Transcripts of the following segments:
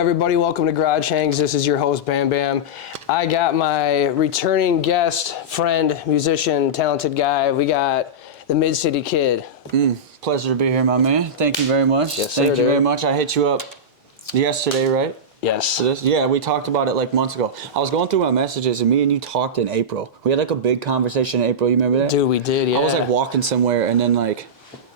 everybody. Welcome to Garage Hangs. This is your host, Bam Bam. I got my returning guest, friend, musician, talented guy. We got the Mid-City Kid. Pleasure to be here, my man. Thank you very much. Yes, sir, Thank you very much. I hit you up yesterday, right? Yes. Yeah, we talked about it like months ago. I was going through my messages, and me and you talked in April. We had like a big conversation in April. You remember that? Dude, we did, yeah. I was like walking somewhere, and then like,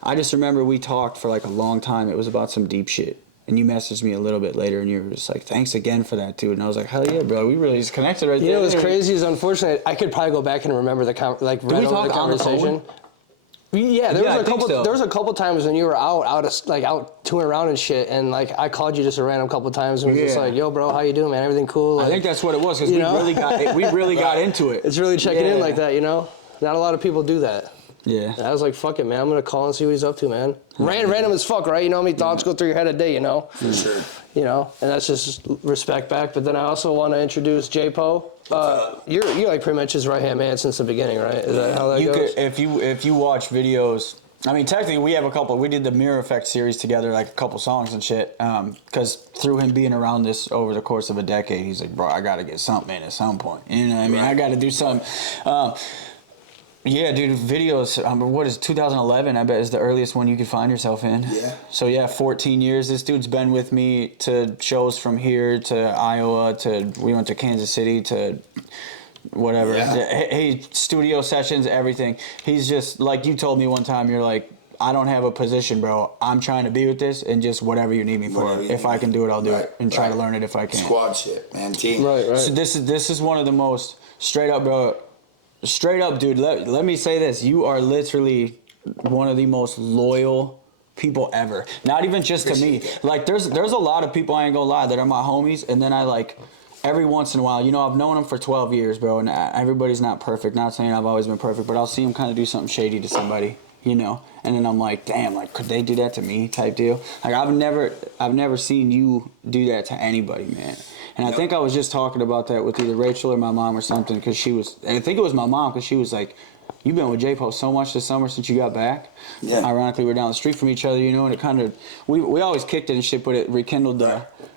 I just remember we talked for like a long time. It was about some deep shit. And you messaged me a little bit later, and you were just like, thanks again for that, dude. And I was like, hell yeah, bro. We really just connected right there. You know what's crazy is, unfortunately, I could probably go back and remember the conversation. Yeah, there was a couple times when you were out touring around and shit, and like I called you just a random couple times and was just like, yo, bro, how you doing, man? Everything cool? Like, I think that's what it was, because we really got into it. It's really checking in like that, you know? Not a lot of people do that. Yeah. And I was like, fuck it, man. I'm going to call and see what he's up to, man. Random as fuck, right? You know how many thoughts go through your head a day, you know? For sure. You know, and that's just respect back. But then I also want to introduce J-Po. You're like pretty much his right-hand man since the beginning, right? Is that how that goes? If you watch videos, I mean, technically we have a couple. We did the Mirror Effect series together, like a couple songs and shit. Because through him being around this over the course of a decade, he's like, bro, I got to get something in at some point. You know what I mean? I got to do something. Yeah, dude, videos, what is it, 2011, I bet is the earliest one you could find yourself in. Yeah. So, yeah, 14 years. This dude's been with me to shows from here to Iowa we went to Kansas City to whatever. Yeah. Hey, studio sessions, everything. He's just, like you told me one time, you're like, I don't have a position, bro. I'm trying to be with this and just whatever you need me for. If I can do it, I'll do it and try to learn it if I can. Squad shit, man, team. Right. So this is one of the most straight up, bro. Straight up, dude, let me say this. You are literally one of the most loyal people ever. Not even just to me. Like, there's a lot of people, I ain't gonna lie, that are my homies, and then I, like, every once in a while, you know, I've known them for 12 years, bro, and everybody's not perfect. Not saying I've always been perfect, but I'll see them kind of do something shady to somebody, you know? And then I'm like, damn, like, could they do that to me type deal? Like, I've never seen you do that to anybody, man. And I think I was just talking about that with either Rachel or my mom or something, because I think it was my mom, because she was like, you've been with J-Po so much this summer since you got back. Yeah. Ironically, we're down the street from each other, you know, and it kind of, we always kicked it and shit, but it rekindled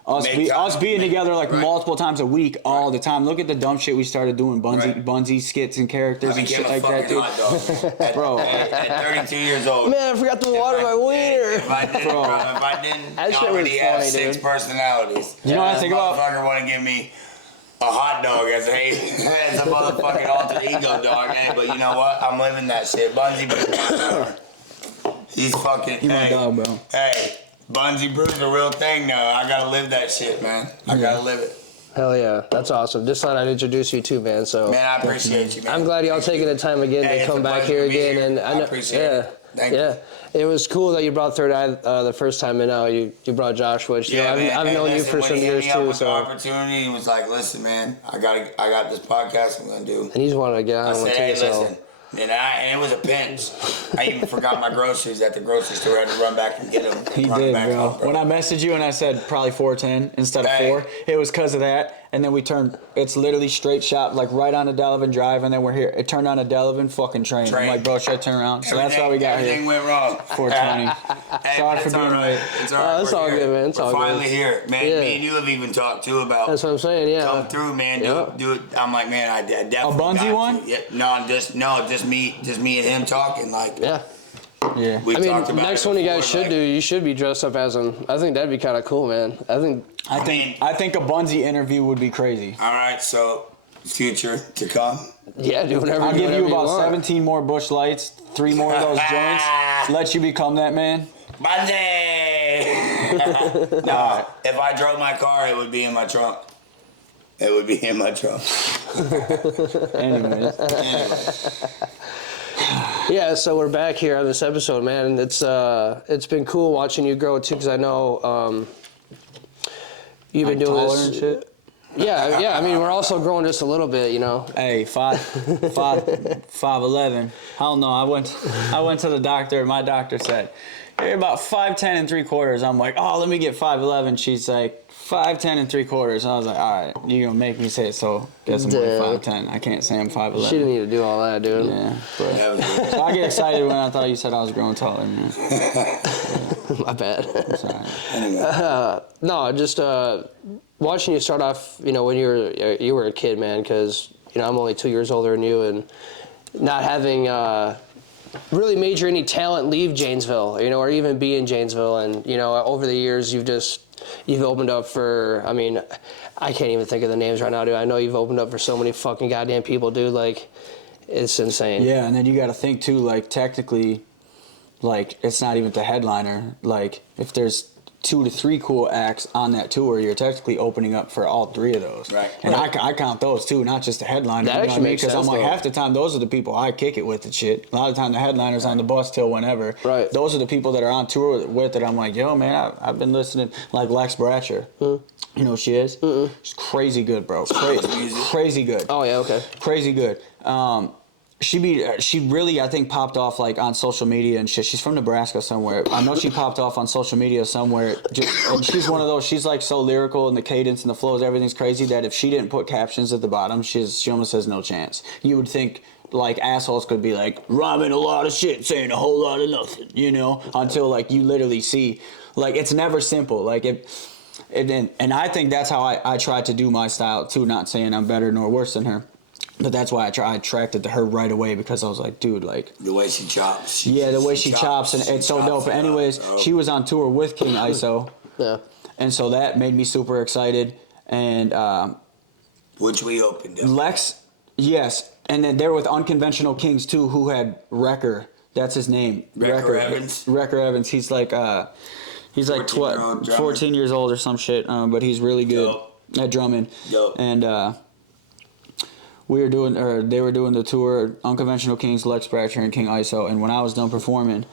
us being together like multiple times a week all the time. Look at the dumb shit we started doing, Bunsy skits and characters and shit like that, dude. Bro. At 32 years old. Man, I forgot to water my wiener. If I didn't already have 6 personalities, you know what I think about? Motherfucker want to give me a hot dog as a motherfucking alter ego dog. Hey, but you know what? I'm living that shit. Bunsy, he's fucking. You my dog, bro. Hey, Bunsy Brew's a real thing now. I gotta live that shit, man. I gotta live it. Hell yeah, that's awesome. Just thought I'd introduce you too, man. So man, I appreciate you, man. I'm glad y'all taking the time again to come back here again, and I appreciate it. Thank you. It was cool that you brought Third Eye the first time, and now you brought Josh, which I've known you for some years too. So opportunity, he was like, "Listen, man, I got this podcast I'm gonna do." And he's wanted to get on one too. Hey, listen. And it was a pinch. I even forgot my groceries at the grocery store. I had to run back and get them. He did, bro. When I messaged you and I said probably 410 instead of 4, it was because of that. And then we turned, it's literally straight shot, like right on a Delavan Drive, and then we're here. It turned on a Delavan fucking train. I'm like, bro, should I turn around? So that's why we got everything here. Everything went wrong. 420. Sorry for being late. It's all right. It's all good, man. It's all good. We're finally here. Man, me and you have even talked, too, about... That's what I'm saying, yeah. Come through, man. Do it. I'm like, man, I definitely a Bunsy one? Yeah, just me and him talking, like... Yeah. Yeah. We talked about next one you guys should do, you should be dressed up as him. I think that'd be kind of cool, man. I think a Bunsy interview would be crazy. All right, so future to come. Yeah, do whatever. I'll give you about 17 more Bush Lights, 3 more of those joints. Let you become that man. Bunsy! No, if I drove my car, it would be in my trunk. It would be in my trunk. Anyways. Yeah, so we're back here on this episode, man. It's been cool watching you grow too, because I know you've been doing this. And shit. Yeah. I mean, we're also growing just a little bit, you know. Hey, 5'11". Hell no, I went to the doctor. My doctor said, you're about 5'10 3/4. I'm like, oh, let me get 5'11. She's like 5'10 3/4. I was like, all right, you're gonna make me say it, so guess I'm only 5'10. I can't say I'm 5'11. She didn't need to do all that, dude. Yeah, but so I get excited when I thought you said I was growing taller, man. My bad. Sorry. No, just watching you start off, you know, when you were a kid, man, because, you know, I'm only 2 years older than you, and not having really major any talent leave Janesville, you know, or even be in Janesville. And, you know, over the years, you've opened up for, I mean, I can't even think of the names right now, dude. I know you've opened up for so many fucking goddamn people, dude. Like, it's insane. Yeah, and then you got to think, too, like, technically, like, it's not even the headliner. Like, if there's 2 to 3 cool acts on that tour, you're technically opening up for all 3 of those. Right. And I count those too, not just the headliner. That actually makes sense, because I'm like, though. half the time those are the people I kick it with and shit. A lot of the time the headliner's on the bus till whenever. Right. Those are the people that are on tour with it. I'm like, yo, man, I've been listening. Like Lex Bratcher. You know who she is? She's crazy good, bro. Crazy good. Oh, yeah, okay. Crazy good. She really, I think, popped off like on social media and shit. She's from Nebraska somewhere. I know she popped off on social media somewhere. And she's one of those. She's like so lyrical and the cadence and the flows, everything's crazy that if she didn't put captions at the bottom, she almost has no chance. You would think like assholes could be like rhyming a lot of shit, saying a whole lot of nothing, you know, until like you literally see, like it's never simple. Like and I think that's how I try to do my style too. Not saying I'm better nor worse than her. But that's why I attracted to her right away, because I was like, dude, like... The way she chops. The way she chops, and it's so dope. But anyways, she was on tour with King ISO. Yeah. And so that made me super excited. And... which we opened up. Lex, yes. And then they're with Unconventional Kings, too, who had Wrecker. That's his name. Wrecker Evans? Wrecker Evans. He's like 14 years old or some shit. But he's really good Dope. at drumming. Dope. And... they were doing the tour, Unconventional Kings, Lex Bratcher, and King ISO. And when I was done performing,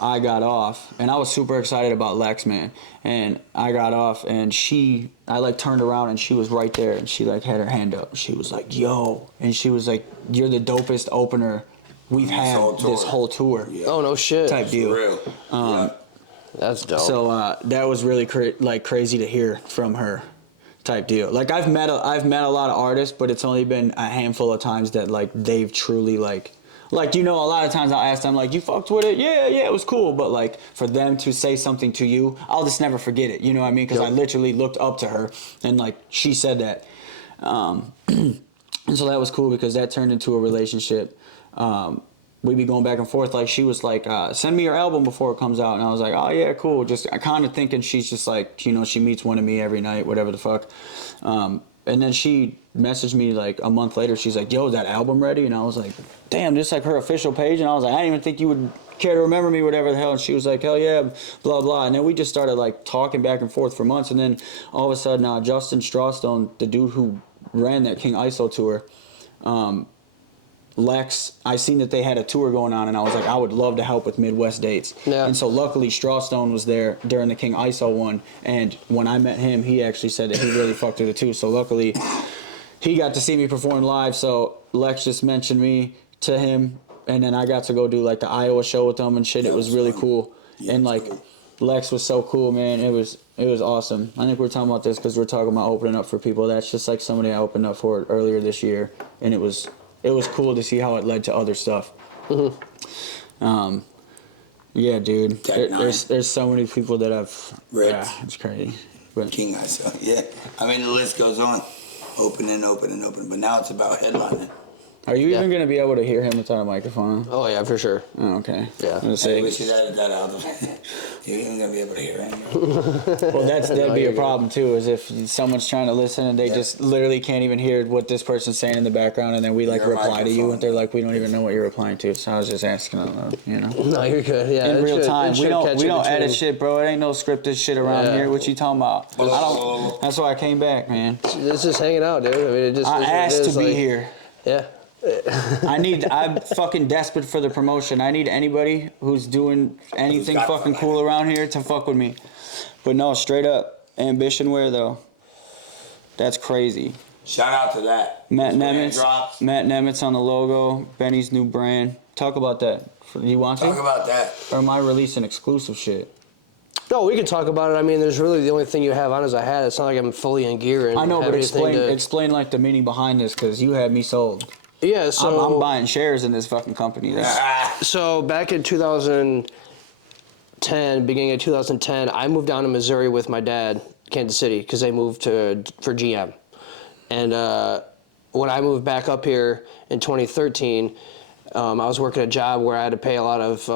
I got off, and I was super excited about Lex, man. And I got off, and I like turned around, and she was right there, and she like had her hand up. She was like, "Yo," and she was like, "You're the dopest opener we've had this whole tour." Yeah. Oh, no shit. Type deal. For real. Yeah. That's dope. So that was really crazy to hear from her. Type deal. Like I've met a lot of artists, but it's only been a handful of times that like they've truly like you know, a lot of times I'll ask them like, you fucked with it? Yeah, it was cool. But like for them to say something to you, I'll just never forget it. You know what I mean? Because I literally looked up to her and like she said that, and so that was cool because that turned into a relationship. We'd be going back and forth. Like she was like, send me your album before it comes out. And I was like, oh yeah, cool. Just kind of thinking she's just like, you know, she meets one of me every night, whatever the fuck. And then she messaged me like a month later. She's like, yo, is that album ready? And I was like, damn, just like her official page. And I was like, I didn't even think you would care to remember me, whatever the hell. And she was like, hell yeah, blah, blah. And then we just started like talking back and forth for months. And then all of a sudden, Justin Strawstone, the dude who ran that King ISO tour, Lex, I seen that they had a tour going on, and I was like, I would love to help with Midwest dates. Yeah. And so luckily Strawstone was there during the King ISO one, and when I met him, he actually said that he really fucked with it too. So luckily he got to see me perform live, so Lex just mentioned me to him, and then I got to go do like the Iowa show with them and shit. It was really cool. Yeah, and like Lex was so cool, man. It was awesome. I think we're talking about this because we're talking about opening up for people. That's just like somebody I opened up for earlier this year, and it was cool to see how it led to other stuff. Yeah, dude. There's so many people that I've... Ripped. Yeah, it's crazy. But King ISO, yeah. I mean, the list goes on. Open. But now it's about headlining. are you even going to be able to hear him without a microphone? Oh, yeah, for sure. Oh, okay. Yeah. I'm gonna Hey, say, we should edit that out. You ain't gonna be able to hear him. well, that'd be you're a problem too, is if someone's trying to listen and they just literally can't even hear what this person's saying in the background, and then we like Your reply to you, microphone. and they're like, we don't even know what you're replying to. So I was just asking, you know. No, you're good. Yeah, In it real should- time, it we should don't catch we in don't edit between. shit, bro. It ain't no scripted shit around Yeah. here. What you talking about? Hello. That's why I came back, man. It's just hanging out, dude. I mean, it just I is what it asked to is, be like- here. Yeah. I'm fucking desperate for the promotion. I need anybody who's doing anything got fucking somebody. cool around here to fuck with me. But no, straight up, Ambitionwear though. That's crazy. Shout out to that. Matt Brand Nemitz, drops. Matt Nemitz on the logo. Benny's new brand. Talk about that. You want to? Talk about that. Or am I releasing exclusive shit? No, we can talk about it. I mean, there's really the only thing you have on is a hat. It's not like I'm fully in gear. And I know, but explain explain like the meaning behind this, because you had me sold. Yeah, so I'm buying shares in this fucking company. So back in 2010, beginning of 2010, I moved down to Missouri with my dad, Kansas City, because they moved for GM. And when I moved back up here in 2013, I was working a job where I had to pay a lot of,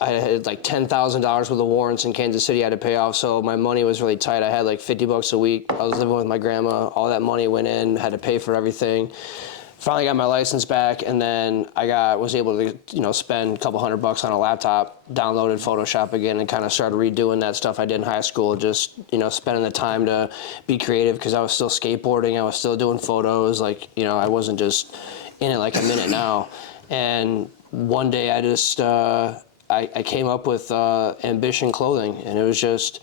I had like $10,000 worth of warrants in Kansas City I had to pay off, so my money was really tight. I had like $50 a week. I was living with my grandma. All that money went in, had to pay for everything. Finally got my license back, and then I was able to, spend a couple $100 on a laptop, downloaded Photoshop again, and kind of started redoing that stuff I did in high school, just, spending the time to be creative, because I was still skateboarding, I was still doing photos, like, I wasn't just in it like I'm in it now. And one day I just, I came up with Ambition clothing, and it was just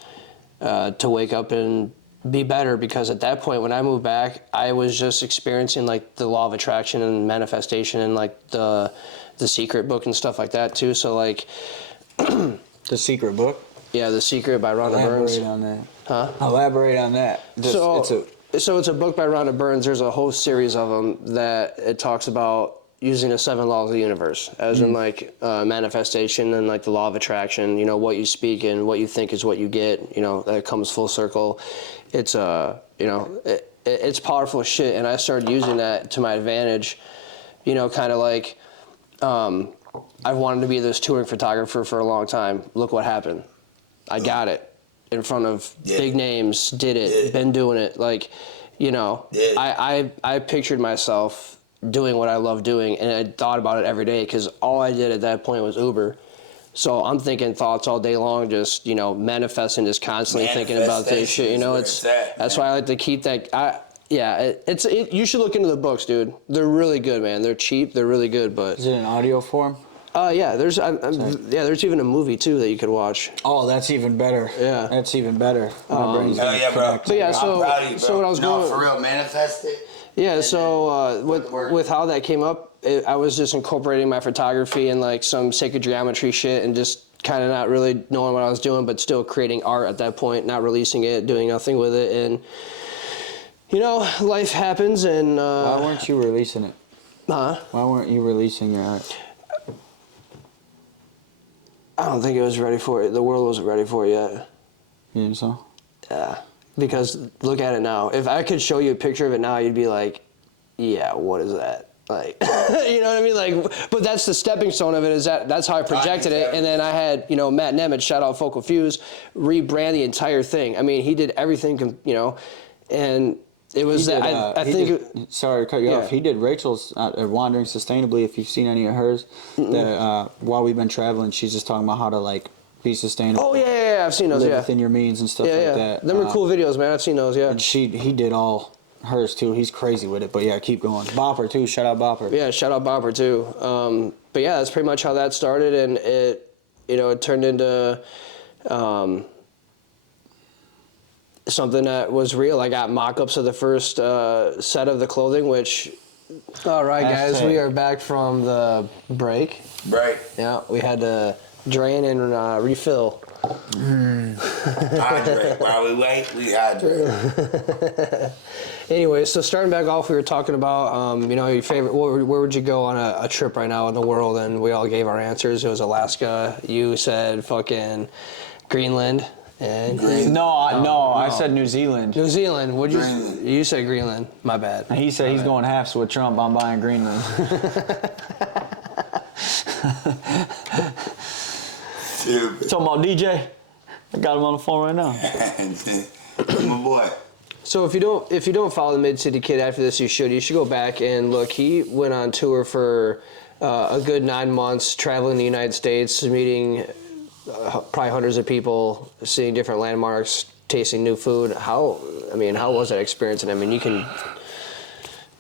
to wake up and be better, because at that point when I moved back, I was just experiencing like the law of attraction and manifestation and like the Secret book and stuff like that too. So like The Secret book? Yeah, The Secret by Rhonda Burns. Elaborate on that. Huh? Elaborate on that. So it's a book by Rhonda Burns. There's a whole series of them that it talks about using the 7 laws of the universe, as in like manifestation and like the law of attraction. What you speak and what you think is what you get. That comes full circle. It's it's powerful shit, and I started using that to my advantage. Kind of like I've wanted to be this touring photographer for a long time. Look what happened. I got it in front of big names. Did it. Been doing it. Like, I pictured myself doing what I love doing, and I thought about it every day, because all I did at that point was Uber. So I'm thinking thoughts all day long, just manifesting, just constantly thinking about this shit. That's why I like to keep that. You should look into the books, dude. They're really good, man. They're cheap. They're really good. But is it in audio form? Yeah. There's even a movie too that you could watch. Oh, that's even better. Yeah, that's even better. Hell yeah, bro. But yeah, I'm proud of you, bro. So what I was going for real, manifest it. Yeah, so with how that came up, I was just incorporating my photography and like some sacred geometry shit, and just kind of not really knowing what I was doing, but still creating art at that point, not releasing it, doing nothing with it, and life happens. And why weren't you releasing it? Huh? Why weren't you releasing your art? I don't think it was ready for it. The world wasn't ready for it yet. You think so? Yeah. Because look at it now. If I could show you a picture of it now, you'd be like, yeah, what is that? Like, you know what I mean? Like, but that's the stepping stone of it, is that's how I projected it. And then I had, Matt Nemeth, shout out Focal Fuse, rebrand the entire thing. I mean, he did everything, and it was sorry to cut you off. He did Rachel's Wandering Sustainably, if you've seen any of hers. That while we've been traveling, she's just talking about how to like be sustainable. Oh yeah, I've seen those. Live within your means and stuff like that. Them are cool videos, man. I've seen those. Yeah. And he did all hers too. He's crazy with it. But yeah, keep going. Bopper too. Shout out Bopper. Yeah, shout out Bopper too. But yeah, that's pretty much how that started, and it turned into something that was real. I got mock-ups of the first set of the clothing, which. All right, guys, we are back from the break. Yeah, we had to drain and refill. Hydrate. While we wait, we hydrate. Anyway, so starting back off, we were talking about, your favorite, where would you go on a trip right now in the world? And we all gave our answers. It was Alaska. You said fucking Greenland. And I said New Zealand. New Zealand. You said Greenland. My bad. He said he's going halves with Trump. I'm buying Greenland. Talking about DJ. I got him on the phone right now. My boy. So if you don't follow the Mid City Kid after this, you should go back and look. He went on tour for a good 9 months, traveling the United States, meeting probably hundreds of people, seeing different landmarks, tasting new food. How was that experience? And I mean, you can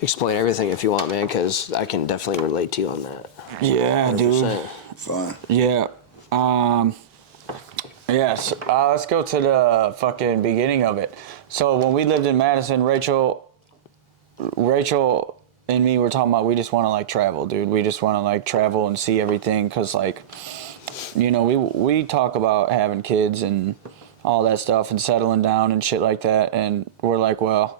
explain everything if you want, man, because I can definitely relate to you on that. Yeah, 100%. Dude. Fun. Yeah. Yes. Let's go to the fucking beginning of it. So when we lived in Madison, Rachel and me were talking about we just want to like travel, dude. We just want to like travel and see everything, because like, you know, we talk about having kids and all that stuff and settling down and shit like that, and we're like, well,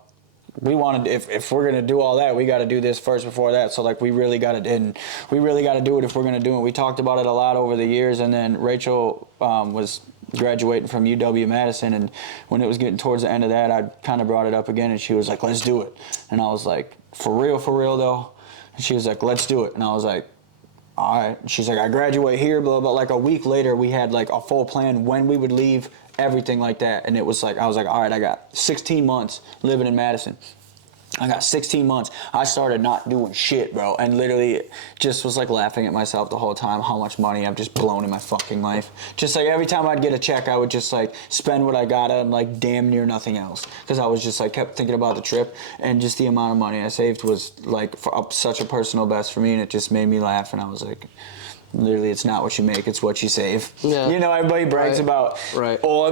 we wanted, if we're gonna do all that, we got to do this first before that. So like we really got to, and we really got to do it if we're gonna do it. We talked about it a lot over the years, and then Rachel was graduating from UW-Madison, and when it was getting towards the end of that, I kind of brought it up again, and she was like, let's do it. And I was like, for real though? And she was like, let's do it. And I was like, all right. And she's like, I graduate here, blah, blah. Like a week later, we had like a full plan when we would leave, everything like that. And it was like, I was like, all right, I got 16 months living in Madison. I got 16 months. I started not doing shit, bro, and literally just was like laughing at myself the whole time how much money I've just blown in my fucking life. Just like every time I'd get a check, I would just like spend what I got on like damn near nothing else, because I was just like kept thinking about the trip, and just the amount of money I saved was like such a personal best for me, and it just made me laugh. And I was like, literally, it's not what you make, it's what you save. Yeah. You know, everybody brags about, oh,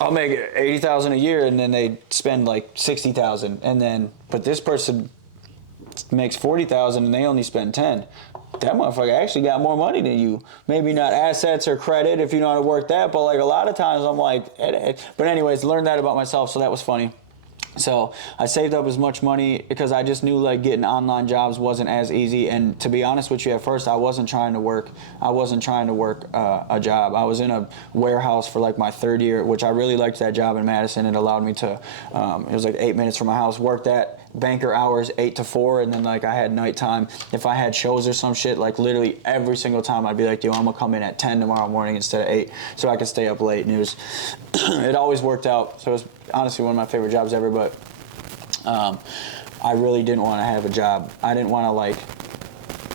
I'll make $80,000 a year, and then they spend like $60,000, and then but this person makes $40,000 and they only spend $10,000. That motherfucker actually got more money than you. Maybe not assets or credit if you know how to work that, but like a lot of times I'm like, but anyways, learned that about myself, so that was funny. So I saved up as much money because I just knew like getting online jobs wasn't as easy. And to be honest with you, at first I wasn't trying to work. A job. I was in a warehouse for like my third year, which I really liked that job in Madison. It allowed me to, it was like 8 minutes from my house, work that banker hours 8 to 4, and then like I had nighttime. If I had shows or some shit, like literally every single time I'd be like, yo, I'm gonna come in at 10 tomorrow morning instead of 8, so I could stay up late. And it was, it always worked out. So it was honestly one of my favorite jobs ever. But I really didn't want to have a job. I didn't want to like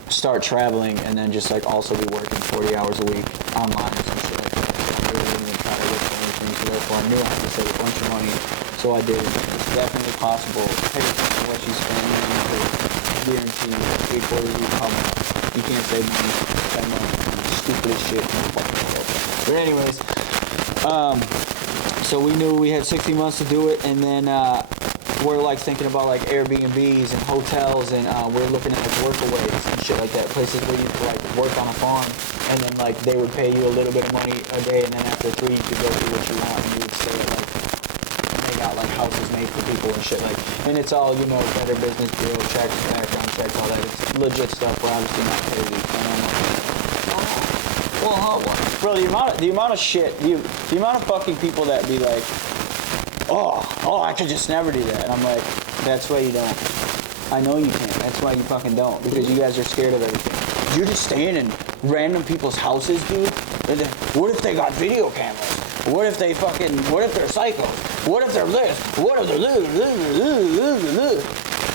start traveling and then just like also be working 40 hours a week online or some shit like that. I really didn't even try to look for anything, so therefore I knew I had to save a bunch of money. So I did. It's definitely possible. Pay attention to what you spend, because guarantee 3/4 of you come out. You can't save money, spend money on the stupidest shit in the fucking world. But anyways, so we knew we had 60 months to do it, and then we're like thinking about like Airbnbs and hotels, and we're looking at like workaways and shit like that, places where you could like work on a farm, and then like they would pay you a little bit of money a day, and then after 3 you could go do what you want, and you would stay at like, they got like houses made for people and shit like, and it's all, you know, Better Business Bureau checks, background checks, all that. It's legit stuff. We're obviously not crazy. And I'm like, well, bro, the amount of shit, the amount of fucking people that be like, oh, I could just never do that. And I'm like, that's why you don't. I know you can't. That's why you fucking don't. Because you guys are scared of everything. You're just staying in random people's houses, dude. What if they got video cameras? What if they're psychos? What if they're this? What if they're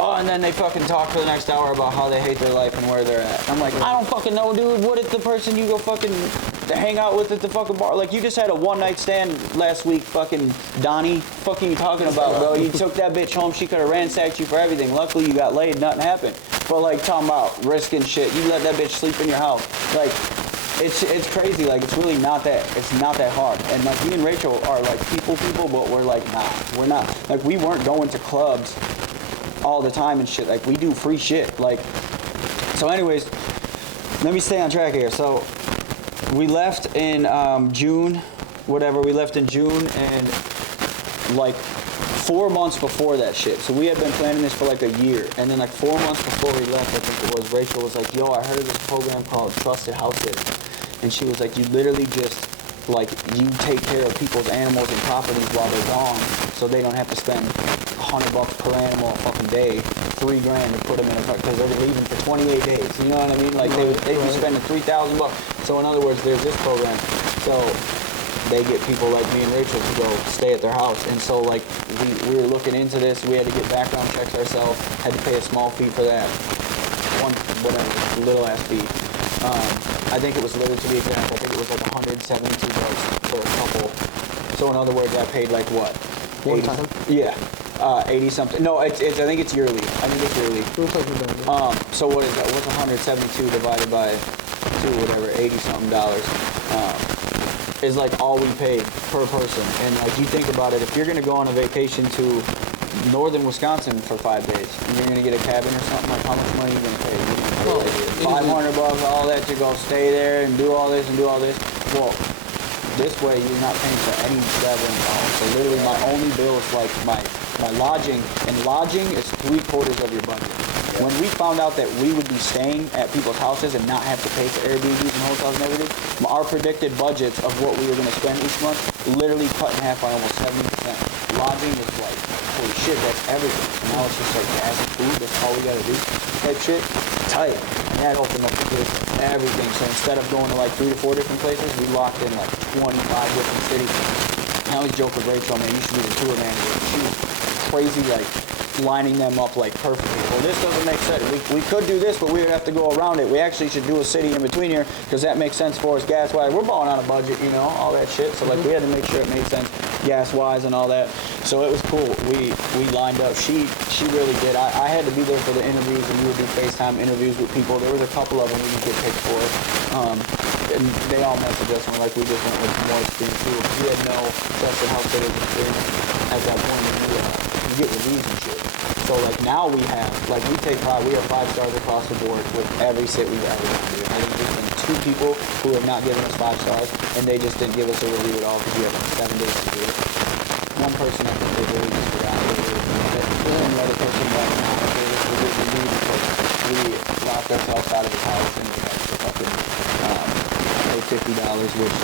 oh, and then they fucking talk for the next hour about how they hate their life and where they're at. I'm like, I don't fucking know, dude. What if the person you go fucking hang out with at the fucking bar, like you just had a one-night stand last week, fucking Donnie, fucking you talking about, bro? You took that bitch home, she could have ransacked you for everything. Luckily you got laid, nothing happened. But like talking about risking shit, you let that bitch sleep in your house. Like, it's crazy. Like, it's really not that hard. And like me and Rachel are like people, but we're like, nah, we're not. Like, we weren't going to clubs all the time and shit. Like, we do free shit. Like, so anyways, let me stay on track here. So we left in June, whatever. We left in June, and like 4 months before that shit. So we had been planning this for like a year, and then like 4 months before we left, I think it was, Rachel was like, yo, I heard of this program called Trusted House Sitters. And she was like, you literally just, like, you take care of people's animals and properties while they're gone, so they don't have to spend $100 per animal a fucking day, $3 grand to put them in a car, because they're leaving for 28 days. You know what I mean? Like, they'd be spending $3,000. So in other words, there's this program. So they get people like me and Rachel to go stay at their house. And so like we were looking into this. We had to get background checks ourselves. Had to pay a small fee for that. Little ass fee. I think it was literally, to be exact, I think it was like $172 for a couple. So in other words, I paid like what? One time? Yeah. 80 something. No, I think it's yearly. So what is that? What's 172 divided by 2, whatever, 80 something dollars. Is like all we paid per person. And like, you think about it, if you're gonna go on a vacation to northern Wisconsin for 5 days, and you're gonna get a cabin or something. Like, how much money are you gonna pay? You're gonna pay like $500, all that to go stay there and do all this and do all this. Well, this way you're not paying for any travel involved. So literally, my only bill is like my lodging, and lodging is 3/4 of your budget. When we found out that we would be staying at people's houses and not have to pay for Airbnbs and hotels and everything, our predicted budgets of what we were going to spend each month literally cut in half by almost 70%. Lodging is like, holy shit, that's everything. And now it's just like gas and food, that's all we got to do type shit. Tight. And that opened up the place for everything. So instead of going to like 3 to 4 different places, we locked in like 25 different cities. I always joke with Rachel, man, you should be the tour manager. She was crazy, like, lining them up like perfectly. Well, this doesn't make sense. We could do this, but we would have to go around it. We actually should do a city in between here because that makes sense for us gas-wise. We're balling on a budget, you know, all that shit. So like we had to make sure it made sense gas-wise and all that. So it was cool. We lined up. She really did. I had to be there for the interviews, and we would do FaceTime interviews with people. There was a couple of them we didn't get picked for. And they all messaged us and were like, we just went with more experience. We had no trusted house sitters experience at that point. And we get reviews and shit. So like now we have, like we take pride, we have 5 stars across the board with every sit we've ever done. I think there's been 2 people who have not given us 5 stars, and they just didn't give us a review at all because we had like 7 days to do it. One person, I think they really just forgot what it was. And the other person went not a good review because we locked ourselves out of his house and we had to fucking pay $50, which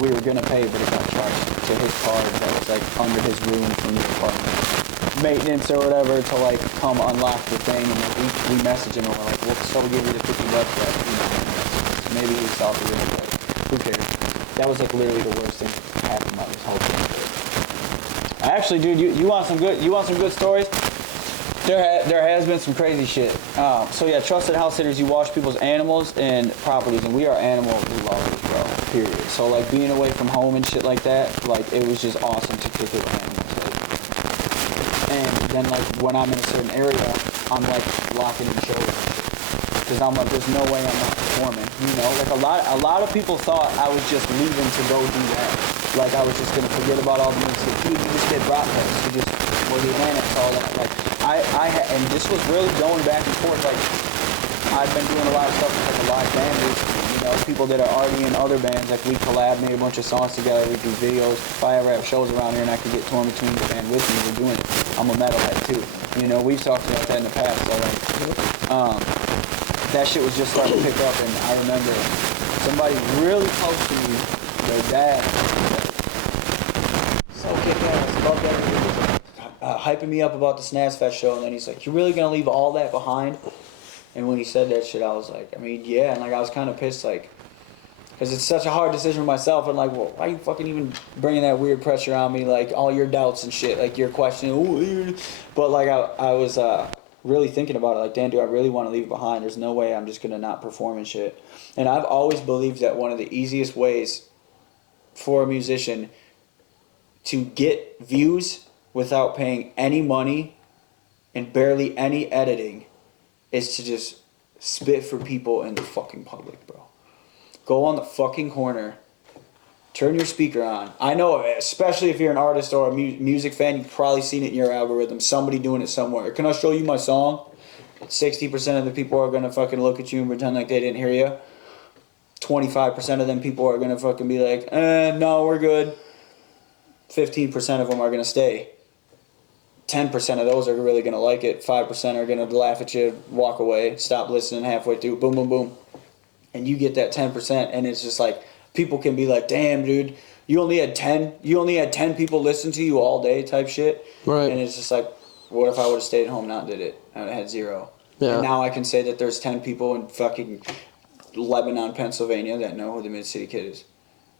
we were gonna pay, but it got charged to his card that was like under his room from the apartment. Maintenance or whatever to like come unlock the thing, and like we messaged him and we're like, we'll still give you the $50 back. You know, maybe he saw the room, but who cares? That was like literally the worst thing that happened about this whole thing. Actually, dude, you want some good stories? There has been some crazy shit. So yeah, trusted house sitters, you watch people's animals and properties, and we are animal lovers, bro. Period. So like being away from home and shit like that, like it was just awesome to kick it with animals. And then like when I'm in a certain area, I'm like locking in shows and shit. Because I'm like, there's no way I'm not performing. You know, like a lot of people thought I was just leaving to go do that. Like I was just gonna forget about all the music. Dude, you just did broadcast. You just were the annex, all that. Like and this was really going back and forth. Like I've been doing a lot of stuff with like a live band recently. You know, people that are already in other bands. Like we collab, made a bunch of songs together. We do videos. If I ever have shows around here and I can get torn between the band with me, we're doing it. I'm a metalhead too. You know, we've talked about that in the past. So like, that shit was just starting to pick up, and I remember somebody really close to me, their dad, so kick ass, love that. He was hyping me up about the Snaz Fest show, and then he's like, "You really gonna leave all that behind?" And when he said that shit, I was like, I mean, yeah, and like I was kind of pissed, like, because it's such a hard decision for myself, and like, well, why are you fucking even bringing that weird pressure on me, like all your doubts and shit, like you're questioning, but like I was really thinking about it, like, damn, do I really want to leave it behind? There's no way I'm just gonna not perform and shit. And I've always believed that one of the easiest ways for a musician to get views without paying any money and barely any editing is to just spit for people in the fucking public, bro. Go on the fucking corner, turn your speaker on. I know, especially if you're an artist or a music fan, you've probably seen it in your algorithm. Somebody doing it somewhere. Can I show you my song? 60% of the people are gonna fucking look at you and pretend like they didn't hear you. 25% of them people are gonna fucking be like, no, we're good. 15% of them are gonna stay. 10% of those are really gonna like it. 5% are gonna laugh at you, walk away, stop listening halfway through. Boom, boom, boom. And you get that 10%, and it's just like, people can be like, damn, dude, you only had 10 people listen to you all day type shit. Right. And it's just like, what if I would have stayed at home and not did it? I would have had 0. Yeah. And now I can say that there's 10 people in fucking Lebanon, Pennsylvania that know who the Mid-City Kid is.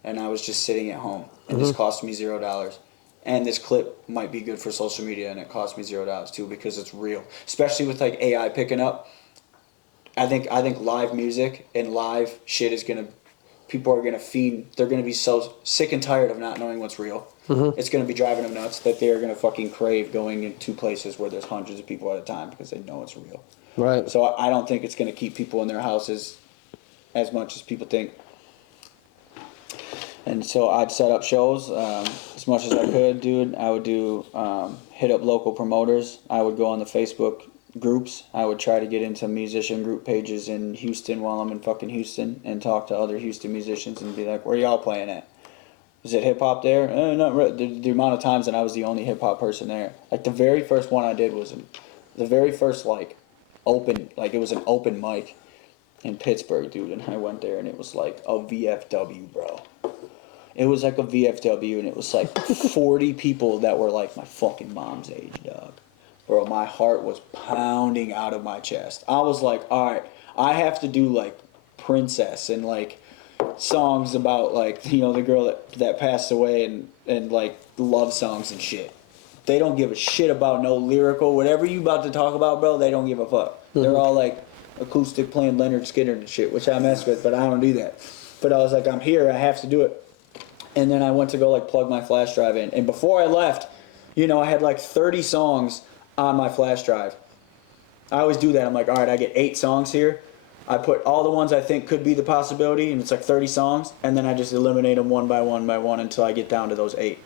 And I was just sitting at home, and this cost me $0. And this clip might be good for social media, and it cost me $0 too, because it's real. Especially with like AI picking up. I think live music and live shit is gonna, people are gonna feed. They're gonna be so sick and tired of not knowing what's real. It's gonna be driving them nuts that they are gonna fucking crave going into places where there's hundreds of people at a time because they know it's real. Right. So I don't think it's gonna keep people in their houses as much as people think. And so I'd set up shows as much as I could, dude. I would do hit up local promoters. I would go on the Facebook groups. I would try to get into musician group pages in Houston while I'm in fucking Houston and talk to other Houston musicians and be like, where y'all playing at? Is it hip hop there? Not really. The amount of times that I was the only hip hop person there. Like the very first one I did was the very first open, it was an open mic in Pittsburgh, dude. And I went there and it was like a VFW, bro. It was like a VFW and it was like 40 people that were like my fucking mom's age, dog. Bro, my heart was pounding out of my chest. I was like, all right, I have to do like Princess and like songs about like, the girl that passed away and like love songs and shit. They don't give a shit about no lyrical, whatever you about to talk about, bro, they don't give a fuck. Mm-hmm. They're all like acoustic playing Leonard Skinner and shit, which I mess with, but I don't do that. But I was like, I'm here, I have to do it. And then I went to go like plug my flash drive in. And before I left, I had like 30 songs on my flash drive. I always do that. I'm like, all right, I get 8 songs here. I put all the ones I think could be the possibility, and it's like 30 songs, and then I just eliminate them one by one until I get down to those 8.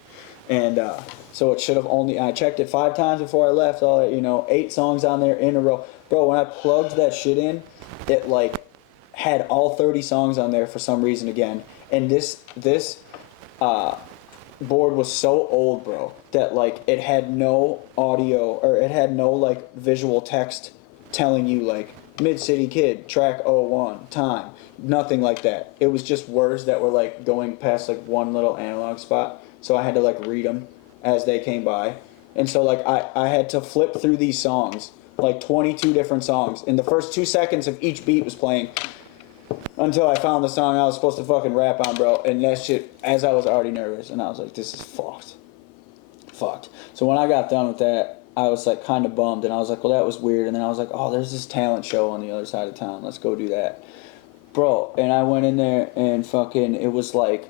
And so it should have I checked it 5 times before I left, 8 songs on there in a row. Bro, when I plugged that shit in, it like had all 30 songs on there for some reason again. And this board was so old, bro, that like it had no audio or it had no like visual text telling you like Mid-City Kid, track 01, time, nothing like that. It was just words that were like going past like one little analog spot, so I had to like read them as they came by. And so like I had to flip through these songs, like 22 different songs, and the first 2 seconds of each beat was playing until I found the song I was supposed to fucking rap on, bro. And that shit, as I was already nervous, and I was like, this is fucked. So when I got done with that, I was like kind of bummed, and I was like, well, that was weird. And then I was like, oh, there's this talent show on the other side of town. Let's go do that. Bro, and I went in there and fucking, it was like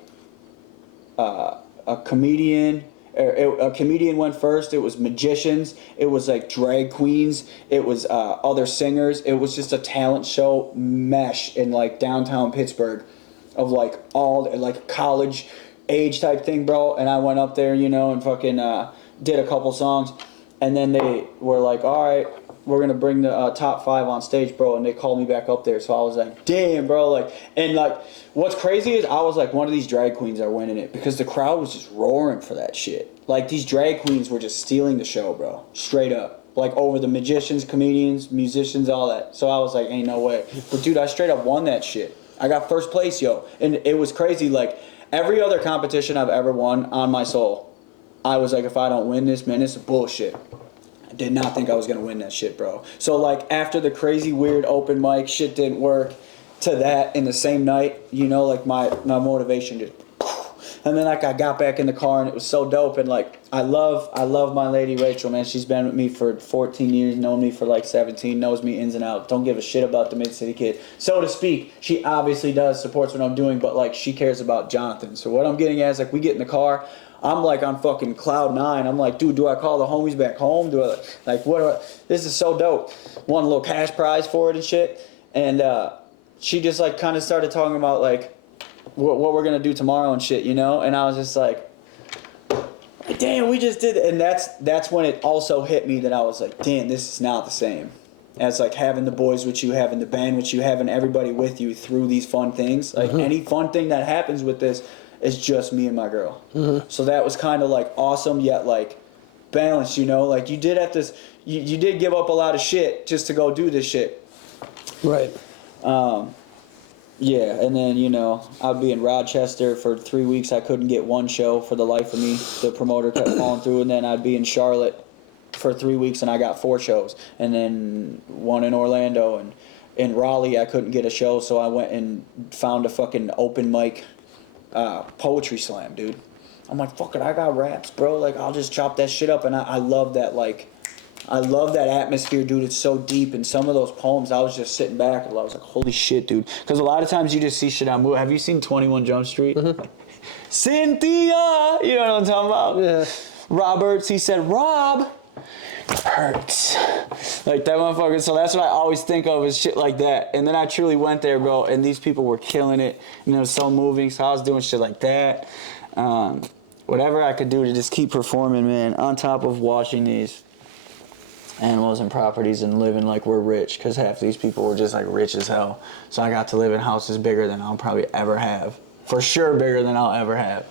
a comedian. A comedian went first. It was magicians. It was like drag queens. It was other singers. It was just a talent show mesh in like downtown Pittsburgh of like all like college age type thing, bro. And I went up there, and fucking did a couple songs. And then they were like, all right, we're going to bring the top 5 on stage, bro. And they called me back up there. So I was like, damn, bro. And what's crazy is I was like, one of these drag queens are winning it because the crowd was just roaring for that shit. Like, these drag queens were just stealing the show, bro. Straight up. Like, over the magicians, comedians, musicians, all that. So I was like, ain't no way. But, dude, I straight up won that shit. I got first place, yo. And it was crazy. Like, every other competition I've ever won on my soul, I was like, if I don't win this, man, it's bullshit. I did not think I was going to win that shit, bro. So, like, after the crazy, weird open mic, shit didn't work, to that in the same night, like, my motivation just... And then, like, I got back in the car, and it was so dope. And, like, I love my lady Rachel, man. She's been with me for 14 years, known me for, like, 17, knows me ins and outs. Don't give a shit about the Mid-City Kid, so to speak. She obviously does, supports what I'm doing, but, like, she cares about Jonathan. So what I'm getting at is, like, we get in the car... I'm like on fucking cloud 9. I'm like, dude, do I call the homies back home? This is so dope. Won a little cash prize for it and shit. And she just like kind of started talking about like what we're gonna do tomorrow and shit, And I was just like, damn, we just did it. And that's when it also hit me that I was like, damn, this is not the same. As like having the boys with you, having the band with you, having everybody with you through these fun things. Like any fun thing that happens with this. It's just me and my girl. Mm-hmm. So that was kind of like awesome, yet like balanced, Like you did you did give up a lot of shit just to go do this shit. Right. Yeah, and then, I'd be in Rochester for 3 weeks. I couldn't get one show for the life of me. The promoter kept falling through, and then I'd be in Charlotte for 3 weeks, and I got 4 shows. And then one in Orlando, and in Raleigh, I couldn't get a show, so I went and found a fucking open mic poetry slam, dude. I'm like, fuck it, I got raps, bro. Like, I'll just chop that shit up. And I love that, like, I love that atmosphere, dude. It's so deep. And some of those poems, I was just sitting back and I was like, holy shit, dude. Because a lot of times you just see shit on movie. Have you seen 21 Jump Street? Mm-hmm. Cynthia! You know what I'm talking about? Yeah. Roberts, he said, Rob, hurts. Like that motherfucker. So that's what I always think of is shit like that. And then I truly went there, bro, and these people were killing it. And it was so moving. So I was doing shit like that. Whatever I could do to just keep performing, man, on top of watching these animals and properties and living like we're rich, because half these people were just like rich as hell. So I got to live in houses bigger than I'll probably ever have. For sure bigger than I'll ever have.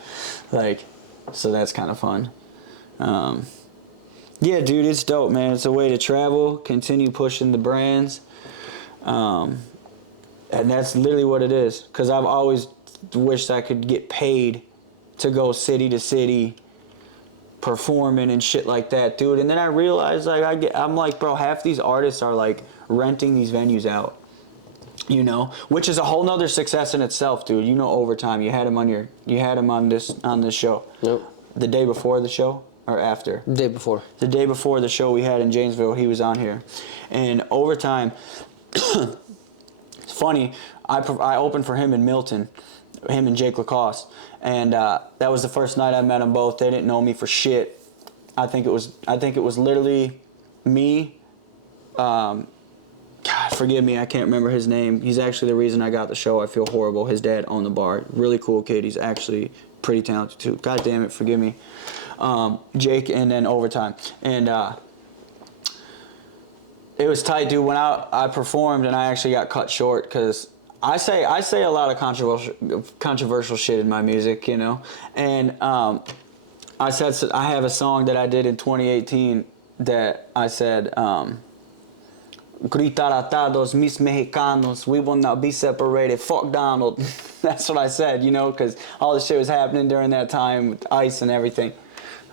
Like, so that's kind of fun. Yeah, dude, it's dope, man. It's a way to travel, continue pushing the brands. And that's literally what it is. Because I've always wished I could get paid to go city to city performing and shit like that, dude. And then I realized, like, I'm like, bro, half these artists are, like, renting these venues out. You know, which is a whole nother success in itself, dude. You know, Overtime. You had him on this show. Nope. The day before the show or after? The day before. The day before the show we had in Janesville, he was on here, and Overtime. It's funny. I opened for him in Milton, him and Jake Lacoste, and that was the first night I met them both. They didn't know me for shit. I think it was literally me. God, forgive me, I can't remember his name. He's actually the reason I got the show. I feel horrible. His dad owned the bar. Really cool kid. He's actually pretty talented too. God damn it, forgive me. Jake, and then Overtime. And it was tight, dude. When I performed and I actually got cut short because I say a lot of controversial shit in my music, you know. And I said I have a song that I did in 2018 that I said. Gritar atados, mis mexicanos, we will not be separated, fuck Donald. That's what I said, you know, because all this shit was happening during that time with ICE and everything.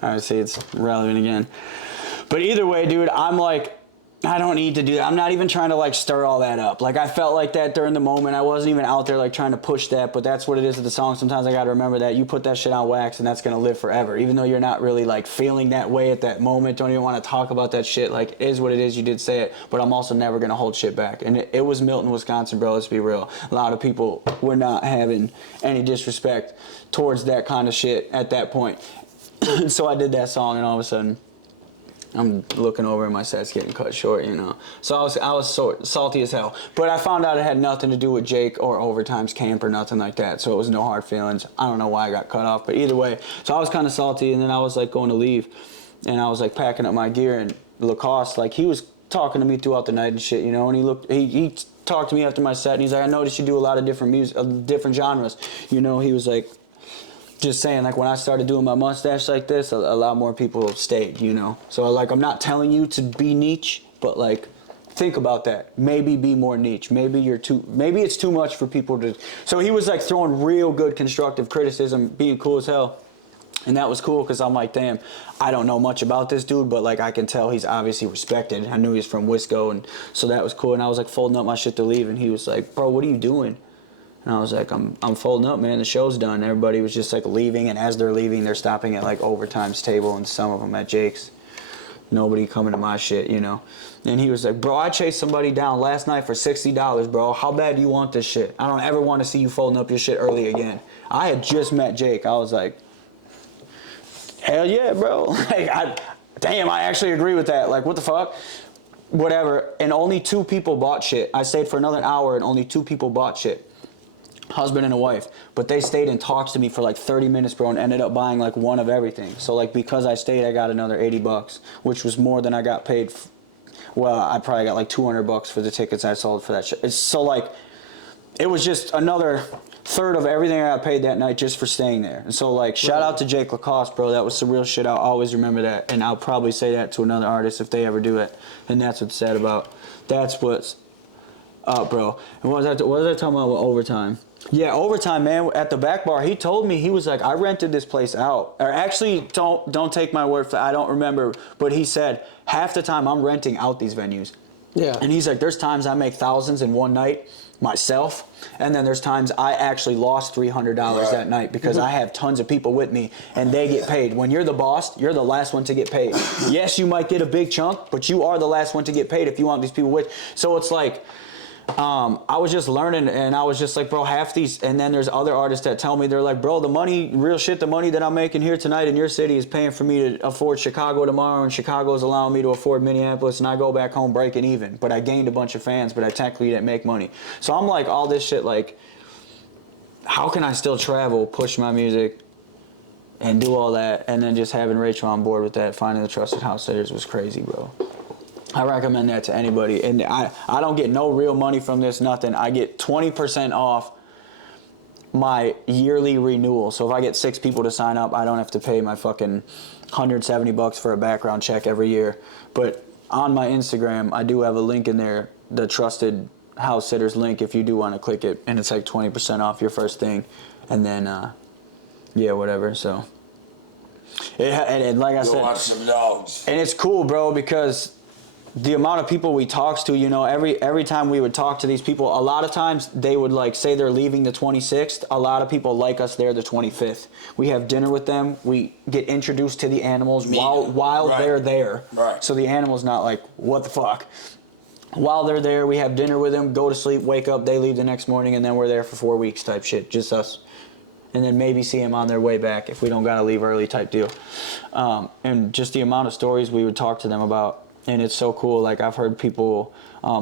Obviously, it's relevant again. But either way, dude, I'm like, I don't need to do that. I'm not even trying to, like, stir all that up. Like, I felt like that during the moment. I wasn't even out there, like, trying to push that, but that's what it is with the song. Sometimes I got to remember that. You put that shit on wax, and that's going to live forever. Even though you're not really, like, feeling that way at that moment, don't even want to talk about that shit. Like, it is what it is. You did say it, but I'm also never going to hold shit back. And it was Milton, Wisconsin, bro. Let's be real. A lot of people were not having any disrespect towards that kind of shit at that point. So I did that song, and all of a sudden, I'm looking over and my set's getting cut short, you know. So I was so salty as hell. But I found out it had nothing to do with Jake or Overtime's camp or nothing like that. So it was no hard feelings. I don't know why I got cut off, but either way. So I was kind of salty, and then I was like going to leave. And I was like packing up my gear, and Lacoste, like, he was talking to me throughout the night and shit, you know. And he talked to me after my set, and he's like, I noticed you do a lot of different music, different genres. You know, he was like, just saying, like, when I started doing my mustache like this, a lot more people stayed, you know. So, like, I'm not telling you to be niche, but, like, think about that. Maybe be more niche. Maybe it's too much for people to. So he was, like, throwing real good constructive criticism, being cool as hell. And that was cool because I'm like, damn, I don't know much about this dude, but, like, I can tell he's obviously respected. I knew he was from Wisco, and so that was cool. And I was, like, folding up my shit to leave, and he was like, bro, what are you doing? And I was like, I'm folding up, man. The show's done. Everybody was just, like, leaving, and as they're leaving, they're stopping at, like, Overtime's table, and some of them at Jake's. Nobody coming to my shit, you know. And he was like, bro, I chased somebody down last night for $60, bro. How bad do you want this shit? I don't ever want to see you folding up your shit early again. I had just met Jake. I was like, hell yeah, bro. Like, damn, I actually agree with that. Like, what the fuck? Whatever. And only 2 people bought shit. I stayed for another hour, and only 2 people bought shit. Husband and a wife, but they stayed and talked to me for like 30 minutes, bro, and ended up buying like one of everything. So, like, because I stayed, I got another $80, which was more than I got paid. Well, I probably got like $200 for the tickets I sold for that shit. So, like, it was just another third of everything I got paid that night just for staying there. And so, like, shout out to Jake Lacoste, bro. That was some real shit. I'll always remember that, and I'll probably say that to another artist if they ever do it. And that's what's sad about. That's what's up, bro. And what was I talking about with Overtime? Yeah, Overtime, man. At the back bar, he told me, he was like, I rented this place out. Or actually, don't take my word for it. I don't remember. But he said, half the time I'm renting out these venues. Yeah. And he's like, there's times I make thousands in one night myself. And then there's times I actually lost $300 that night because I have tons of people with me and they get paid. When you're the boss, you're the last one to get paid. Yes, you might get a big chunk, but you are the last one to get paid if you want these people with. So it's like, I was just learning, and I was just like, bro, half these, and then there's other artists that tell me, they're like, bro, the money, real shit, the money that I'm making here tonight in your city is paying for me to afford Chicago tomorrow, and Chicago is allowing me to afford Minneapolis, and I go back home breaking even. But I gained a bunch of fans, but I technically didn't make money. So I'm like, all this shit, like, how can I still travel, push my music, and do all that, and then just having Rachel on board with that, finding the trusted house sitters was crazy, bro. I recommend that to anybody. And I don't get no real money from this, nothing. I get 20% off my yearly renewal. So if I get 6 people to sign up, I don't have to pay my fucking $170 for a background check every year. But on my Instagram, I do have a link in there, the trusted house sitters link, if you do want to click it. And it's like 20% off your first thing. And then, yeah, whatever. So, and like I said, watch some dogs. And it's cool, bro, because the amount of people we talked to, you know, every time we would talk to these people, a lot of times they would like say they're leaving the 26th. A lot of people like us there the 25th. We have dinner with them. We get introduced to the animals while they're there. Right. So the animal's not like, what the fuck? While they're there, we have dinner with them, go to sleep, wake up, they leave the next morning, and then we're there for 4 weeks type shit. Just us. And then maybe see them on their way back if we don't gotta leave early type deal. And just the amount of stories we would talk to them about. And it's so cool. Like, I've heard people,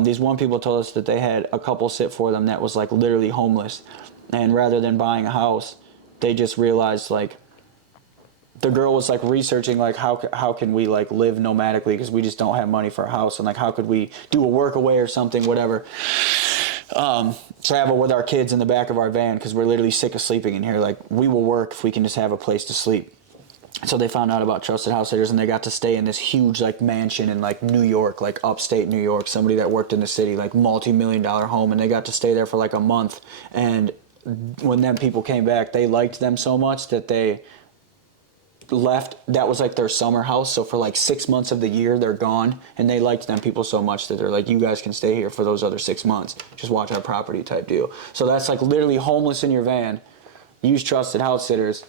these one people told us that they had a couple sit for them that was like literally homeless. And rather than buying a house, they just realized, like, the girl was like researching, like, how can we like live nomadically, because we just don't have money for a house, and like how could we do a work away or something, whatever. Travel with our kids in the back of our van, because we're literally sick of sleeping in here. Like, we will work if we can just have a place to sleep. So they found out about Trusted House Sitters, and they got to stay in this huge like mansion in like New York, like upstate New York. Somebody that worked in the city, like multi-million-dollar home, and they got to stay there for like a month. And when them people came back, they liked them so much that they left. That was like their summer house. So for like 6 months of the year, they're gone, and they liked them people so much that they're like, you guys can stay here for those other 6 months. Just watch our property type deal. So that's like literally homeless in your van. Use Trusted House Sitters.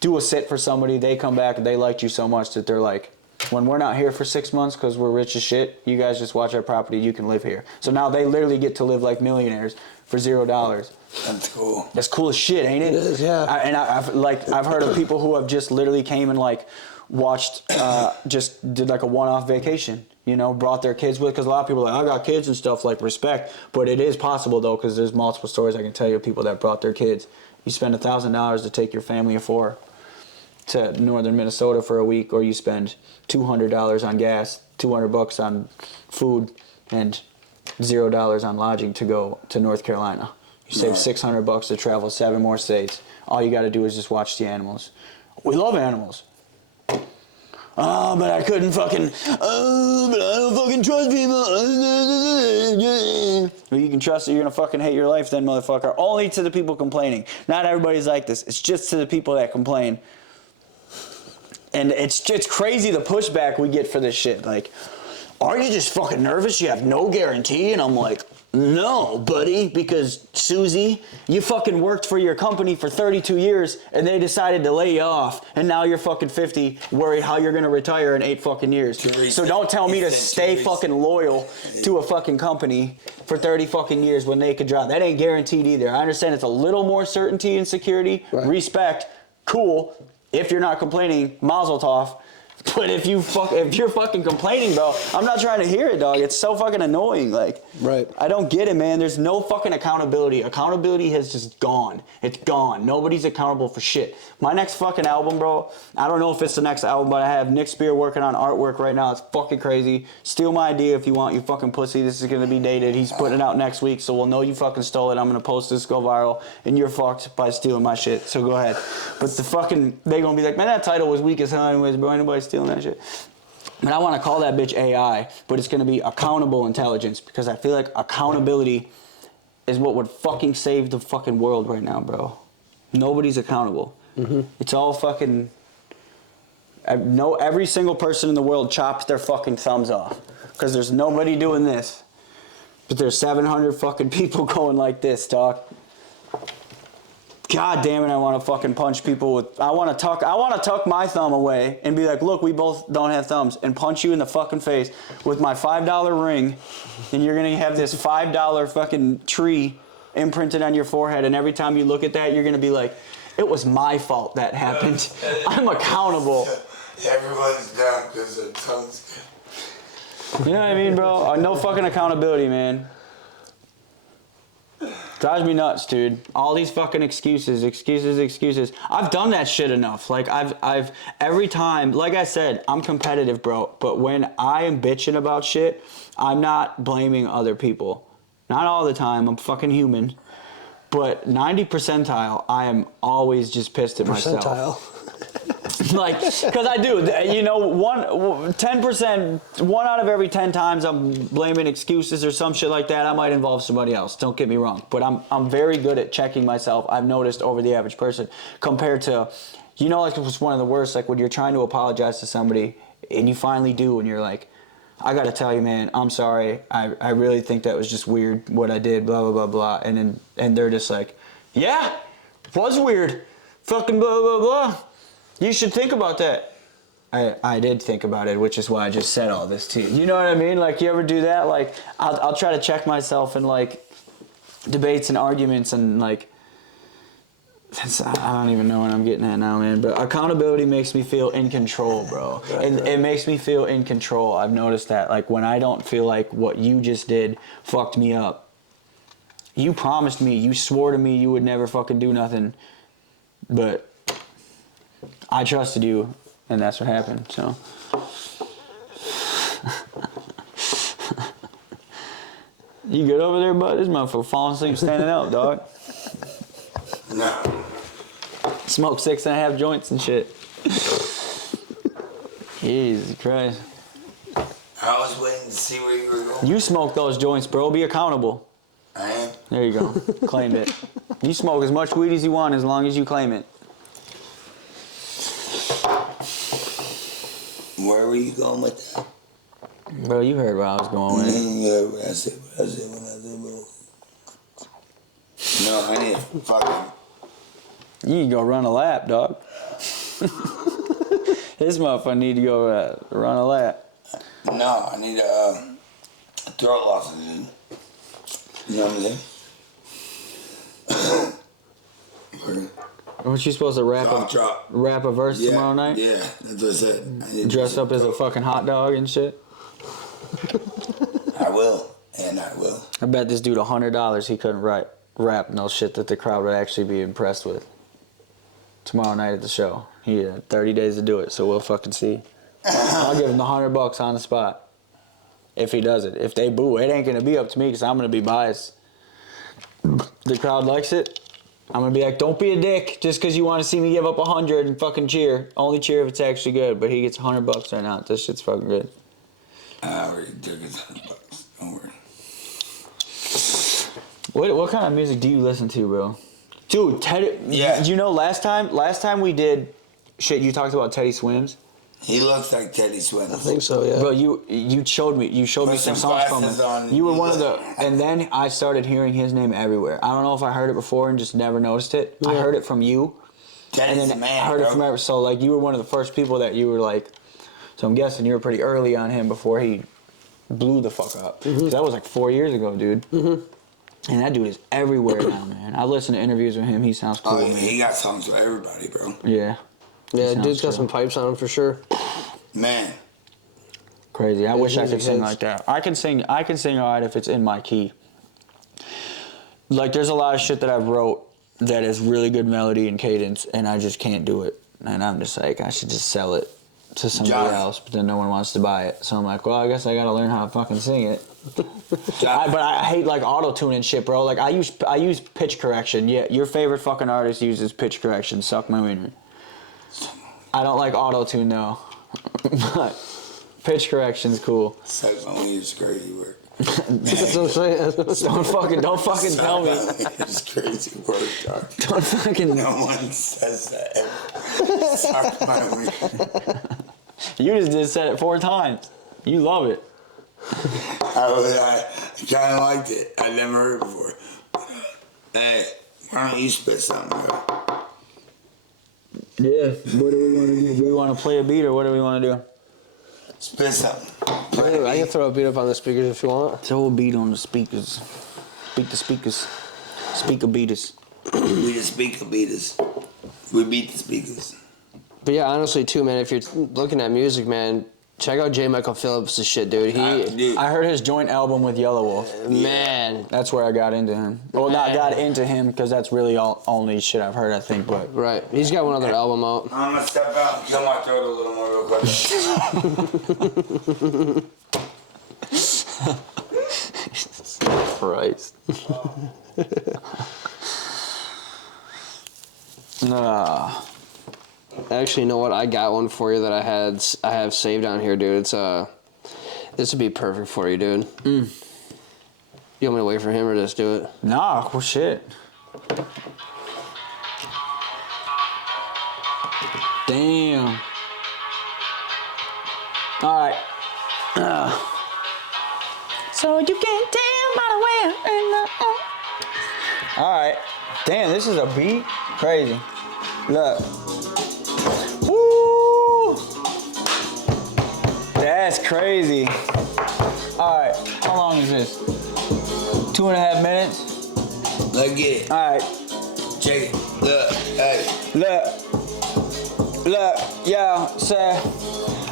Do a sit for somebody, they come back and they liked you so much that they're like, when we're not here for 6 months because we're rich as shit, you guys just watch our property, you can live here. So now they literally get to live like millionaires for $0. That's cool. That's cool as shit, ain't it? It is, yeah. I've heard of people who have just literally came and like watched, just did like a one-off vacation. You know, brought their kids with, because a lot of people are like, I got kids and stuff, like, respect. But it is possible though, because there's multiple stories I can tell you of people that brought their kids. You spend $1,000 to take your family of 4 to northern Minnesota for a week, or you spend $200 on gas, $200 on food, and $0 on lodging to go to North Carolina. You save $600 to travel 7 more states. All you got to do is just watch the animals. We love animals. Oh, but I couldn't fucking. Oh, but I don't fucking trust people. Well, you can trust that you're gonna fucking hate your life, then, motherfucker. Only to the people complaining. Not everybody's like this. It's just to the people that complain. And it's crazy the pushback we get for this shit. Like, are you just fucking nervous? You have no guarantee? And I'm like, no, buddy, because Susie, you fucking worked for your company for 32 years and they decided to lay you off, and now you're fucking 50, worried how you're gonna retire in 8 fucking years. So don't tell me to stay fucking loyal to a fucking company for 30 fucking years when they could drop. That ain't guaranteed either. I understand it's a little more certainty and security, respect, cool. If you're not complaining, mazel tov. But if you're fucking complaining, bro, I'm not trying to hear it, dog. It's so fucking annoying. Like, right. I don't get it, man. There's no fucking accountability. Accountability has just gone. It's gone. Nobody's accountable for shit. My next fucking album, bro, I don't know if it's the next album, but I have Nick Spear working on artwork right now. It's fucking crazy. Steal my idea if you want, you fucking pussy. This is gonna be dated. He's putting it out next week, so we'll know you fucking stole it. I'm gonna post this, go viral, and you're fucked by stealing my shit. So go ahead. But they gonna be like, man, that title was weak as hell anyways, bro. Ain't nobody stealing that shit. And I want to call that bitch AI, but it's going to be accountable intelligence, because I feel like accountability is what would fucking save the fucking world right now, bro. Nobody's accountable. Mm-hmm. It's all fucking... Every single person in the world chops their fucking thumbs off, because there's nobody doing this. But there's 700 fucking people going like this, dog. God damn it, I want to fucking punch people with... I want to tuck my thumb away and be like, look, we both don't have thumbs, and punch you in the fucking face with my $5 ring, and you're going to have this $5 fucking tree imprinted on your forehead, and every time you look at that, you're going to be like, it was my fault that happened. I'm accountable. Everyone's down because their tongue's... You know what I mean, bro? No fucking accountability, man. Drives me nuts, dude. All these fucking excuses. I've done that shit enough. Like, I've every time, like I said, I'm competitive, bro. But when I am bitching about shit, I'm not blaming other people. Not all the time. I'm fucking human. But 90 percentile, I am always just pissed at myself. Like, because I do, you know, 10%, 1 out of every 10 times I'm blaming excuses or some shit like that. I might involve somebody else. Don't get me wrong. But I'm very good at checking myself. I've noticed over the average person compared to, you know, like, it was one of the worst, like when you're trying to apologize to somebody and you finally do and you're like, I got to tell you, man, I'm sorry. I really think that was just weird what I did, blah, blah, blah, blah. And they're just like, yeah, it was weird. Fucking blah, blah, blah. You should think about that. I did think about it, which is why I just said all this to you. You know what I mean? Like, you ever do that? Like, I'll try to check myself in, like, debates and arguments and, like, I don't even know what I'm getting at now, man. But accountability makes me feel in control, bro. It makes me feel in control. I've noticed that. Like, when I don't feel like what you just did fucked me up. You promised me, you swore to me you would never fucking do nothing. But I trusted you, and that's what happened, so. You good over there, bud? This motherfucker falling asleep standing up, dog. No. Smoke 6.5 joints and shit. Jesus Christ. I was waiting to see where you were going. You smoke those joints, bro. Be accountable. I am. There you go. Claim it. You smoke as much weed as you want as long as you claim it. Where were you going with that? Bro, you heard where I was going with it. Yeah, what I said, bro. No, I need to fucking... You need to go run a lap, dog. This motherfucker need to go run a lap. No, I need throat oxygen. You know what I'm saying? Weren't you supposed to rap a verse tomorrow night? Yeah, that's what I said. Dress up as a fucking hot dog and shit? I will, and I will. I bet this dude $100 he couldn't rap no shit that the crowd would actually be impressed with. Tomorrow night at the show. He had 30 days to do it, so we'll fucking see. I'll give him the $100 on the spot. If he does it. If they boo, it ain't gonna be up to me because I'm gonna be biased. The crowd likes it. I'm gonna be like, don't be a dick just because you want to see me give up 100 and fucking cheer. Only cheer if it's actually good. But he gets $100 right now. This shit's fucking good. I already took his $100. Don't worry. What kind of music do you listen to, bro? Dude, Teddy. Yeah. You know, last time we did shit, you talked about Teddy Swims. He looks like Teddy Swims. I think so, yeah. Bro, you showed me some songs from him. You were one of the, and then I started hearing his name everywhere. I don't know if I heard it before and just never noticed it. Yeah. I heard it from you. Teddy's and then the man, I heard bro. it from everywhere. So like you were one of the first people that you were like, so I'm guessing you were pretty early on him before he blew the fuck up. Mm-hmm. That was like 4 years ago, dude. Mm-hmm. And that dude is everywhere now, man. I listen to interviews with him. He sounds cool. Oh, yeah, man. he got songs for everybody, bro. Yeah. Yeah, dude's got some pipes on him for sure. Man. Crazy. I wish I could sing like that. I can sing all right if it's in my key. Like, there's a lot of shit that I've wrote that is really good melody and cadence, and I just can't do it. And I'm just like, I should just sell it to somebody else, but then no one wants to buy it. So I'm like, well, I guess I gotta learn how to fucking sing it. But I hate like auto-tune and shit, bro. Like I use pitch correction. Yeah, your favorite fucking artist uses pitch correction. Suck my wiener. I don't like auto-tune though. But pitch correction's cool. Suck my wiener is crazy work. That's what I'm saying. Don't fucking tell me. It's crazy work, dog. Don't fucking. No one says that ever. Suck my wiener. You just said it 4 times. You love it. I kind of liked it. I never heard it before. Hey, Why don't you spit something, bro? Yeah. What do we want to do? Do we want to play a beat or what do we want to do? Spit something. I can throw a beat up on the speakers if you want. Throw a beat on the speakers. Beat the speakers. Speaker beaters. We the speaker beaters. We beat the speakers. But yeah, honestly too, man, if you're looking at music, man, check out J. Michael Phillips' shit, dude. I heard his joint album with Yellow Wolf. Man. That's where I got into him. Well, not got into him because that's really only shit I've heard, I think, but... Right. He's got one other album out. I'm going to step out and kill my throat a little more real quick. Christ. Actually, you know what? I got one for you that I have saved on here, dude. It's this would be perfect for you, dude. You want me to wait for him or just do it? Nah, well, shit. Damn. All right. So you can't tell by the way. All right. Damn, this is a beat. Crazy. Look. Woo! That's crazy. All right. How long is this? 2.5 minutes. Let's get it. All right. Check it. Look. Hey. Look, yeah, sir.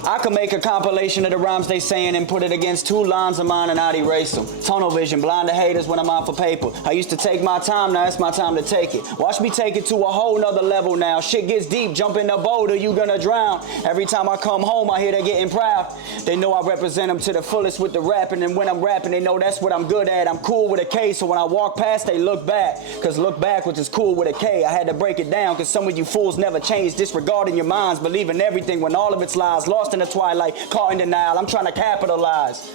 I could make a compilation of the rhymes they saying and put it against 2 lines of mine and I'd erase them. Tunnel vision, blind to haters when I'm out for paper. I used to take my time, now it's my time to take it. Watch me take it to a whole nother level now. Shit gets deep, jump in the boat or you gonna drown. Every time I come home, I hear they getting proud. They know I represent them to the fullest with the rapping, and when I'm rapping, they know that's what I'm good at. I'm cool with a K, so when I walk past, they look back. Cause look backwards is cool with a K. I had to break it down, cause some of you fools never change, disregarding your minds, believing everything when all of it's lies. Lost in the twilight, caught in denial. I'm trying to capitalize.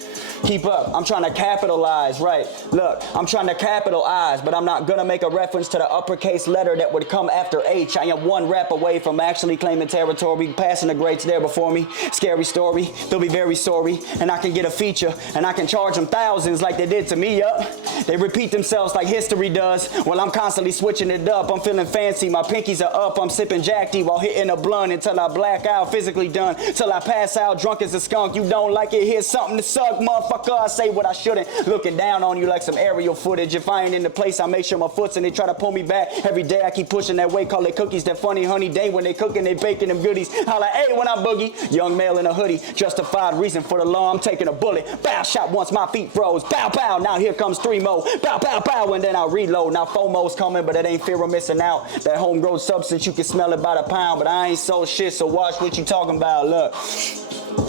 Keep up, I'm trying to capitalize, right? Look, I'm trying to capitalize, but I'm not gonna make a reference to the uppercase letter that would come after H. I am one rap away from actually claiming territory, passing the greats there before me. Scary story, they'll be very sorry, and I can get a feature, and I can charge them thousands like they did to me, up. They repeat themselves like history does. Well, I'm constantly switching it up, I'm feeling fancy, my pinkies are up, I'm sipping Jack D while hitting a blunt until I black out, physically done, till I pass out drunk as a skunk. You don't like it, here's something to suck, motherfucker. I say what I shouldn't, looking down on you like some aerial footage. If I ain't in the place, I make sure my foot's and they try to pull me back. Every day I keep pushing that way, call it cookies, that funny honey day when they cooking, they baking them goodies. Holla, hey, when I boogie, young male in a hoodie, justified reason for the law, I'm taking a bullet. Bow, shot once my feet froze, bow, bow, now here comes 3 more. Bow, bow, bow, and then I'll reload. Now FOMO's coming, but it ain't fear of missing out. That homegrown substance, you can smell it by the pound, but I ain't so shit, so watch what you talking about. Look,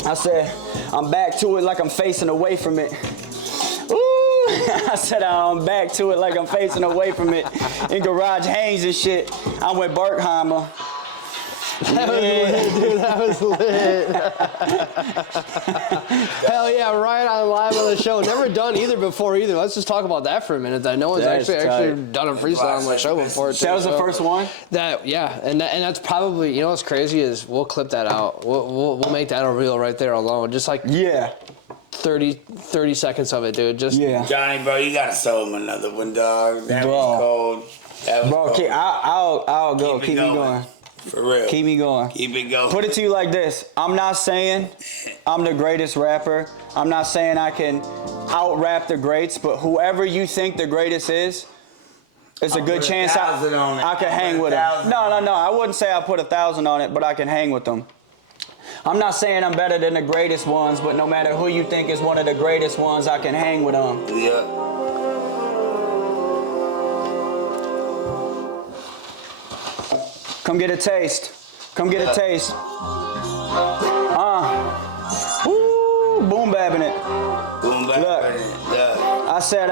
I said, I'm back to it like I'm facing away from it. Ooh, I said I'm back to it like I'm facing away from it. In garage hangs and shit. I'm with Berkheimer. That was lit, dude. That was lit. Hell yeah, right on live on the show. Never done either before either. Let's just talk about that for a minute. That no one's actually done a freestyle on my show before. That was the first one? And that's probably, you know what's crazy is we'll clip that out. We'll make that a reel right there alone. Just like 30 seconds of it, dude. Just Johnny, bro, you gotta show him another one, dog. That was cold. That was cold. I'll go. Keep me going. For real. Keep me going. Keep it going. Put it to you like this. I'm not saying I'm the greatest rapper. I'm not saying I can out-rap the greats, but whoever you think the greatest is, it's a good chance I can hang with them. No. I wouldn't say I put 1,000 on it, but I can hang with them. I'm not saying I'm better than the greatest ones, but no matter who you think is one of the greatest ones, I can hang with them. Yeah. Come get a taste. Come get a taste. Woo, boom babbing it. Boom babbing it. Yeah. I said,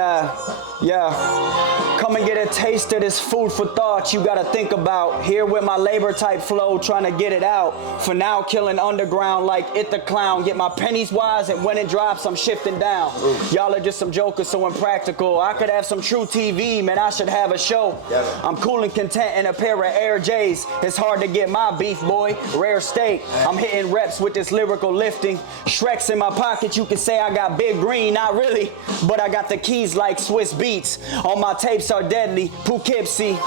come and get a taste of this food for thought you gotta think about. Here with my labor type flow, trying to get it out. For now, killing underground like It the Clown. Get my pennies wise, and when it drops, I'm shifting down. Y'all are just some jokers, so impractical. I could have some true TV, man, I should have a show. I'm cool and content in a pair of Air J's. It's hard to get my beef, boy. Rare steak. I'm hitting reps with this lyrical lifting. Shreks in my pocket, you can say I got big green, not really. But I got the keys like Swiss B. beats. All my tapes are deadly, Poughkeepsie.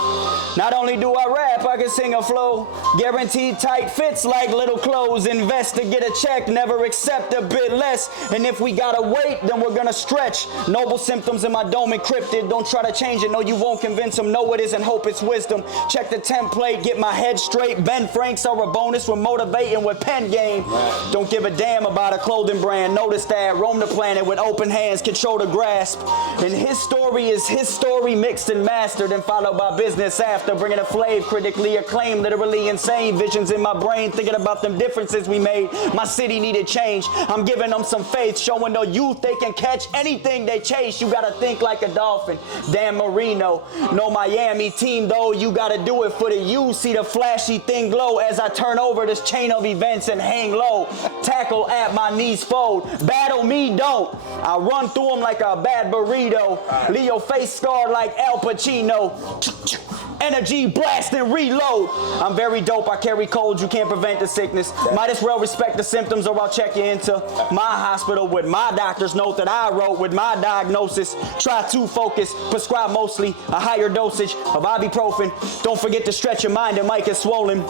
Not only do I rap, I can sing a flow. Guaranteed tight fits like little clothes. Invest to get a check, never accept a bit less. And if we gotta wait, then we're gonna stretch. Noble symptoms in my dome encrypted. Don't try to change it, no, you won't convince them. No, it isn't hope, it's wisdom. Check the template, get my head straight. Ben Franks are a bonus, we're motivating with pen game. Don't give a damn about a clothing brand. Notice that, roam the planet with open hands, control the grasp. And his story is his story, mixed and mastered, and followed by business after. Bringing a flav, critically acclaimed, literally insane. Visions in my brain, thinking about them differences we made. My city needed change. I'm giving them some faith, showing the youth they can catch anything they chase. You gotta think like a dolphin. Dan Marino, no Miami team though. You gotta do it for the you. See the flashy thing glow as I turn over this chain of events and hang low. Tackle at my knees fold. Battle me, don't. I run through them like a bad burrito. Leo face scarred like Al Pacino. Energy blast and reload. I'm very dope, I carry colds, you can't prevent the sickness. Might as well respect the symptoms or I'll check you into my hospital with my doctor's note that I wrote with my diagnosis. Try to focus, prescribe mostly a higher dosage of ibuprofen. Don't forget to stretch your mind, it might get swollen.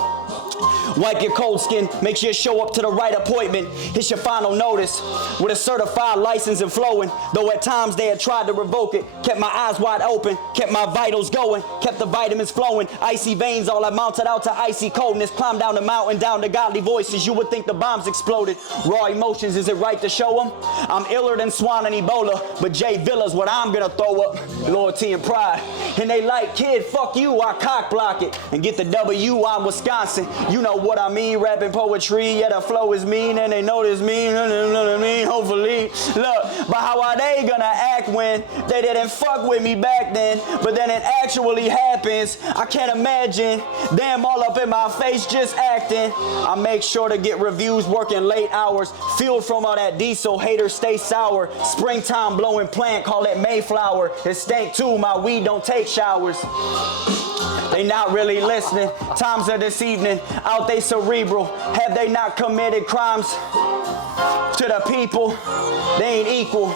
Wipe your cold skin, make sure you show up to the right appointment. It's your final notice with a certified license and flowing. Though at times they had tried to revoke it. Kept my eyes wide open, kept my vitals going, kept the vitamins flowing. Icy veins, all I mounted out to icy coldness. Climbed down the mountain, down to godly voices. You would think the bombs exploded. Raw emotions, is it right to show them? I'm iller than Swan and Ebola, but Jay Villa's what I'm gonna throw up. Loyalty and pride. And they like, kid, fuck you, I cock block it. And get the W, I'm Wisconsin. You know what I mean, rapping poetry, yeah, the flow is mean, and they know this mean, hopefully. Look, but how are they gonna act when they didn't fuck with me back then, but then it actually happens? I can't imagine them all up in my face just acting. I make sure to get reviews, working late hours, fueled from all that diesel, haters stay sour. Springtime blowing plant, call it Mayflower. It stank too, my weed don't take showers. They not really listening. Times of this evening, out they cerebral. Have they not committed crimes to the people? They ain't equal.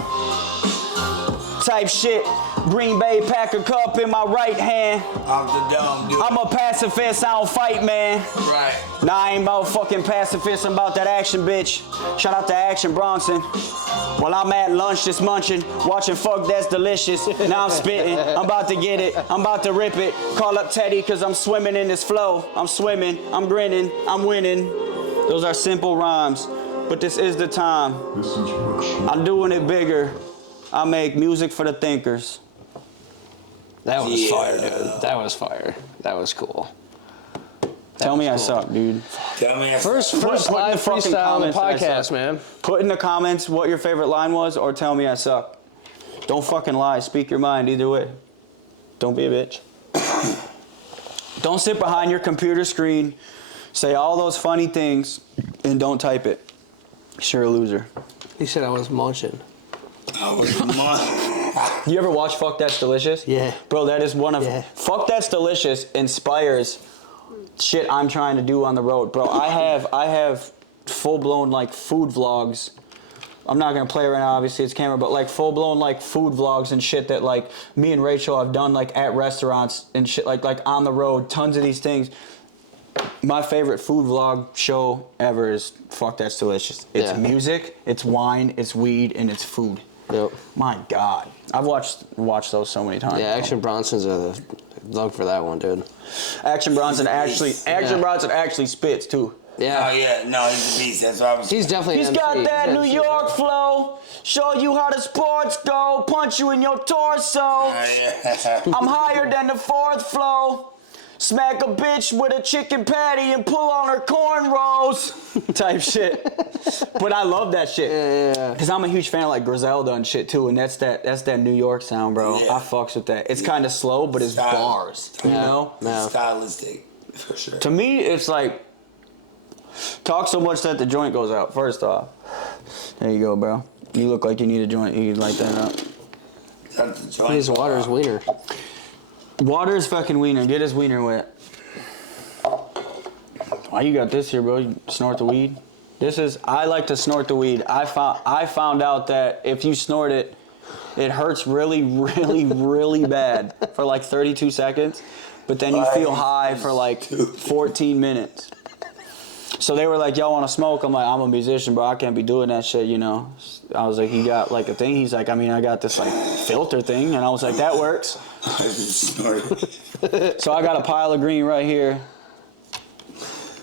Type shit. Green Bay Packer cup in my right hand. Off the dome, dude. I'm a pacifist, I don't fight, man. Right. Nah, I ain't about fucking pacifist, I'm about that action, bitch. Shout out to Action Bronson. While I'm at lunch just munching, watching Fuck That's Delicious. Now I'm spitting, I'm about to get it, I'm about to rip it. Call up Teddy cause I'm swimming in this flow. I'm swimming, I'm grinning, I'm winning. Those are simple rhymes, but this is the time. I'm doing it bigger. I make music for the thinkers. That was fire, dude. That was fire. That was cool. Tell me I suck, dude. Tell me I First Put live fucking freestyle on the comments that I podcast, suck. man. Put in the comments what your favorite line was or tell me I suck. Don't fucking lie. Speak your mind either way. Don't be a bitch. Don't sit behind your computer screen, say all those funny things, and don't type it. You're a loser. He said I was munching. You ever watch Fuck That's Delicious? Yeah. Bro, that is one of... Yeah. Fuck That's Delicious inspires shit I'm trying to do on the road. Bro, I have full-blown, like, food vlogs. I'm not going to play it right now, obviously, it's camera, but, like, full-blown, like, food vlogs and shit that, like, me and Rachel have done, like, at restaurants and shit, like on the road, tons of these things. My favorite food vlog show ever is Fuck That's Delicious. It's music, it's wine, it's weed, and it's food. Yep. My God. I've watched those so many times. Yeah, Action Bronson's a love for that one, dude. Action Bronson actually spits too. Yeah. Oh yeah, no, he's a beast. That's what I was. He's definitely He's an got MC. that He's New an MC. York flow. Show you how the sports go. Punch you in your torso. I'm higher than the fourth flow. Smack a bitch with a chicken patty and pull on her cornrows. Type shit. But I love that shit. Yeah. Because I'm a huge fan of like Griselda and shit too. And that's that New York sound, bro. Yeah. I fucks with that. It's kind of slow, but it's bars. You know? Yeah. Stylistic, for sure. To me, it's like, talk so much that the joint goes out, first off. There you go, bro. You look like you need a joint. You can light that up. That's the joint. He needs water his wiener. Water is fucking wiener. Get his wiener wet. Why you got this here, bro? You snort the weed? I like to snort the weed. I found out that if you snort it, It hurts really, really, really bad for like 32 seconds, but then you feel high for like 14 minutes. So they were like, y'all want to smoke? I'm like, I'm a musician, bro. I can't be doing that shit, you know. I was like, you got like a thing? He's like, I mean, I got this like filter thing. And I was like, that works. So I got a pile of green right here.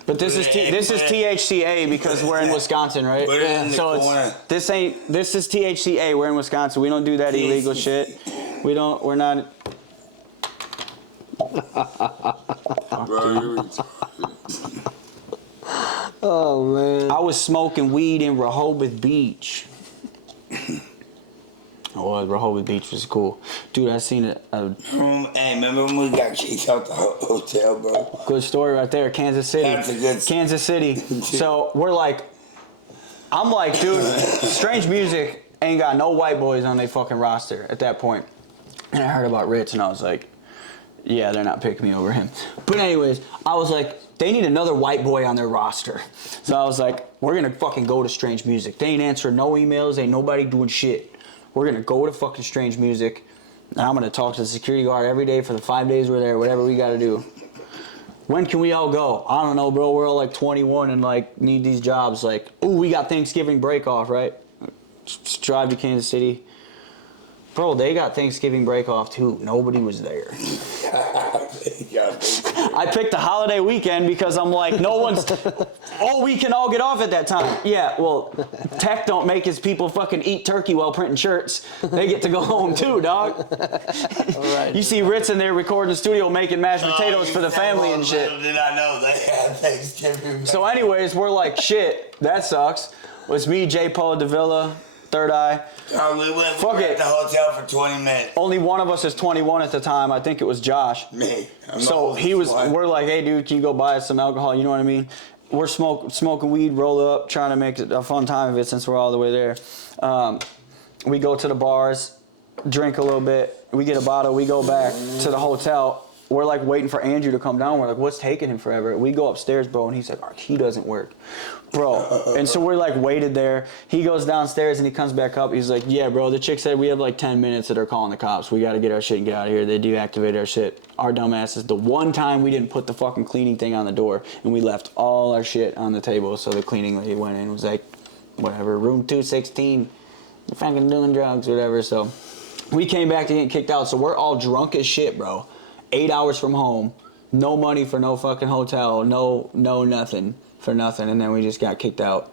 But this is THCA because we're in Wisconsin, right? Put it in the corner. This is THCA. We're in Wisconsin. We don't do that illegal shit. We're not. Bro, Oh man. I was smoking weed in Rehoboth Beach. Oh, Rehoboth Beach was cool. Dude, I seen it. hey, remember when we got kicked out the hotel, bro? Good story right there. Kansas City. That's a good Kansas City. So we're like, I'm like, dude, Strange Music ain't got no white boys on their fucking roster at that point. And I heard about Ritz and I was like, yeah, they're not picking me over him. But anyways, I was like, they need another white boy on their roster. So I was like, we're gonna fucking go to Strange Music. They ain't answering no emails, ain't nobody doing shit. We're gonna go to fucking Strange Music, and I'm gonna talk to the security guard every day for the 5 days we're there, whatever we gotta do. When can we all go? I don't know, bro. We're all like 21 and like need these jobs. Like, ooh, we got Thanksgiving break off, right? Just drive to Kansas City. Bro, they got Thanksgiving break off too. Nobody was there. I picked a holiday weekend because I'm like, we can all get off at that time. Yeah, well, Tech don't make his people fucking eat turkey while printing shirts. They get to go home too, dog. Right. You see Ritz in there recording the studio making mashed potatoes for the family and shit. Did I know they had Thanksgiving? So anyways, we're like, shit, that sucks. It's me, J. Paul DeVilla, Third Eye. We were at the hotel for 20 minutes. Only one of us is 21 at the time. I think it was Josh. Me. So we're like, hey dude, can you go buy us some alcohol? You know what I mean? We're smoking weed, roll up, trying to make it a fun time of it since we're all the way there. We go to the bars, drink a little bit, we get a bottle, we go back to the hotel. We're like waiting for Andrew to come down. We're like, what's taking him forever? We go upstairs, bro, and he's like, our key doesn't work. Bro, and so we're like waited there. He goes downstairs and he comes back up. He's like, yeah, bro, the chick said we have like 10 minutes that are calling the cops. We got to get our shit and get out of here. They deactivated our shit. Our dumbasses, the one time we didn't put the fucking cleaning thing on the door and we left all our shit on the table. So the cleaning lady went in and was like, whatever, room 216, you're fucking doing drugs, whatever. So we came back to get kicked out. So we're all drunk as shit, bro. 8 hours from home, no money for no fucking hotel, no nothing for nothing, and then we just got kicked out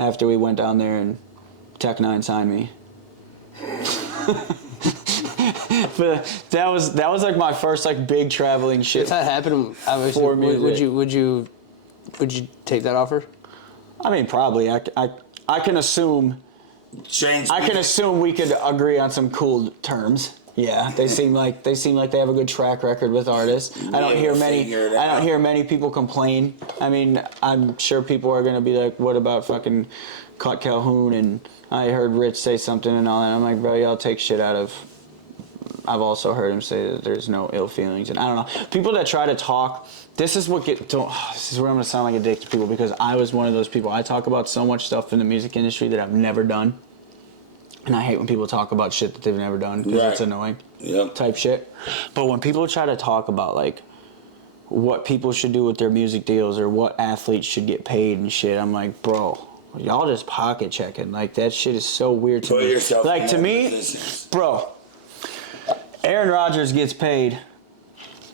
after we went down there and Tech 9 signed me. But that was like my first like big traveling shit. If that happened, obviously, would you take that offer? I mean, probably. I can assume. I can assume we could agree on some cool terms. Yeah, they seem like they have a good track record with artists. I don't hear many people complain. I mean, I'm sure people are gonna be like, "What about fucking Cut Calhoun?" And I heard Rich say something and all that. I'm like, bro, y'all take shit out of. I've also heard him say that there's no ill feelings, and I don't know. People that try to talk. This is where I'm gonna sound like a dick to people because I was one of those people. I talk about so much stuff in the music industry that I've never done. And I hate when people talk about shit that they've never done because it's annoying type shit. But when people try to talk about like what people should do with their music deals or what athletes should get paid and shit, I'm like, bro, y'all just pocket checking. Like that shit is so weird to me. Like to me, bro, Aaron Rodgers gets paid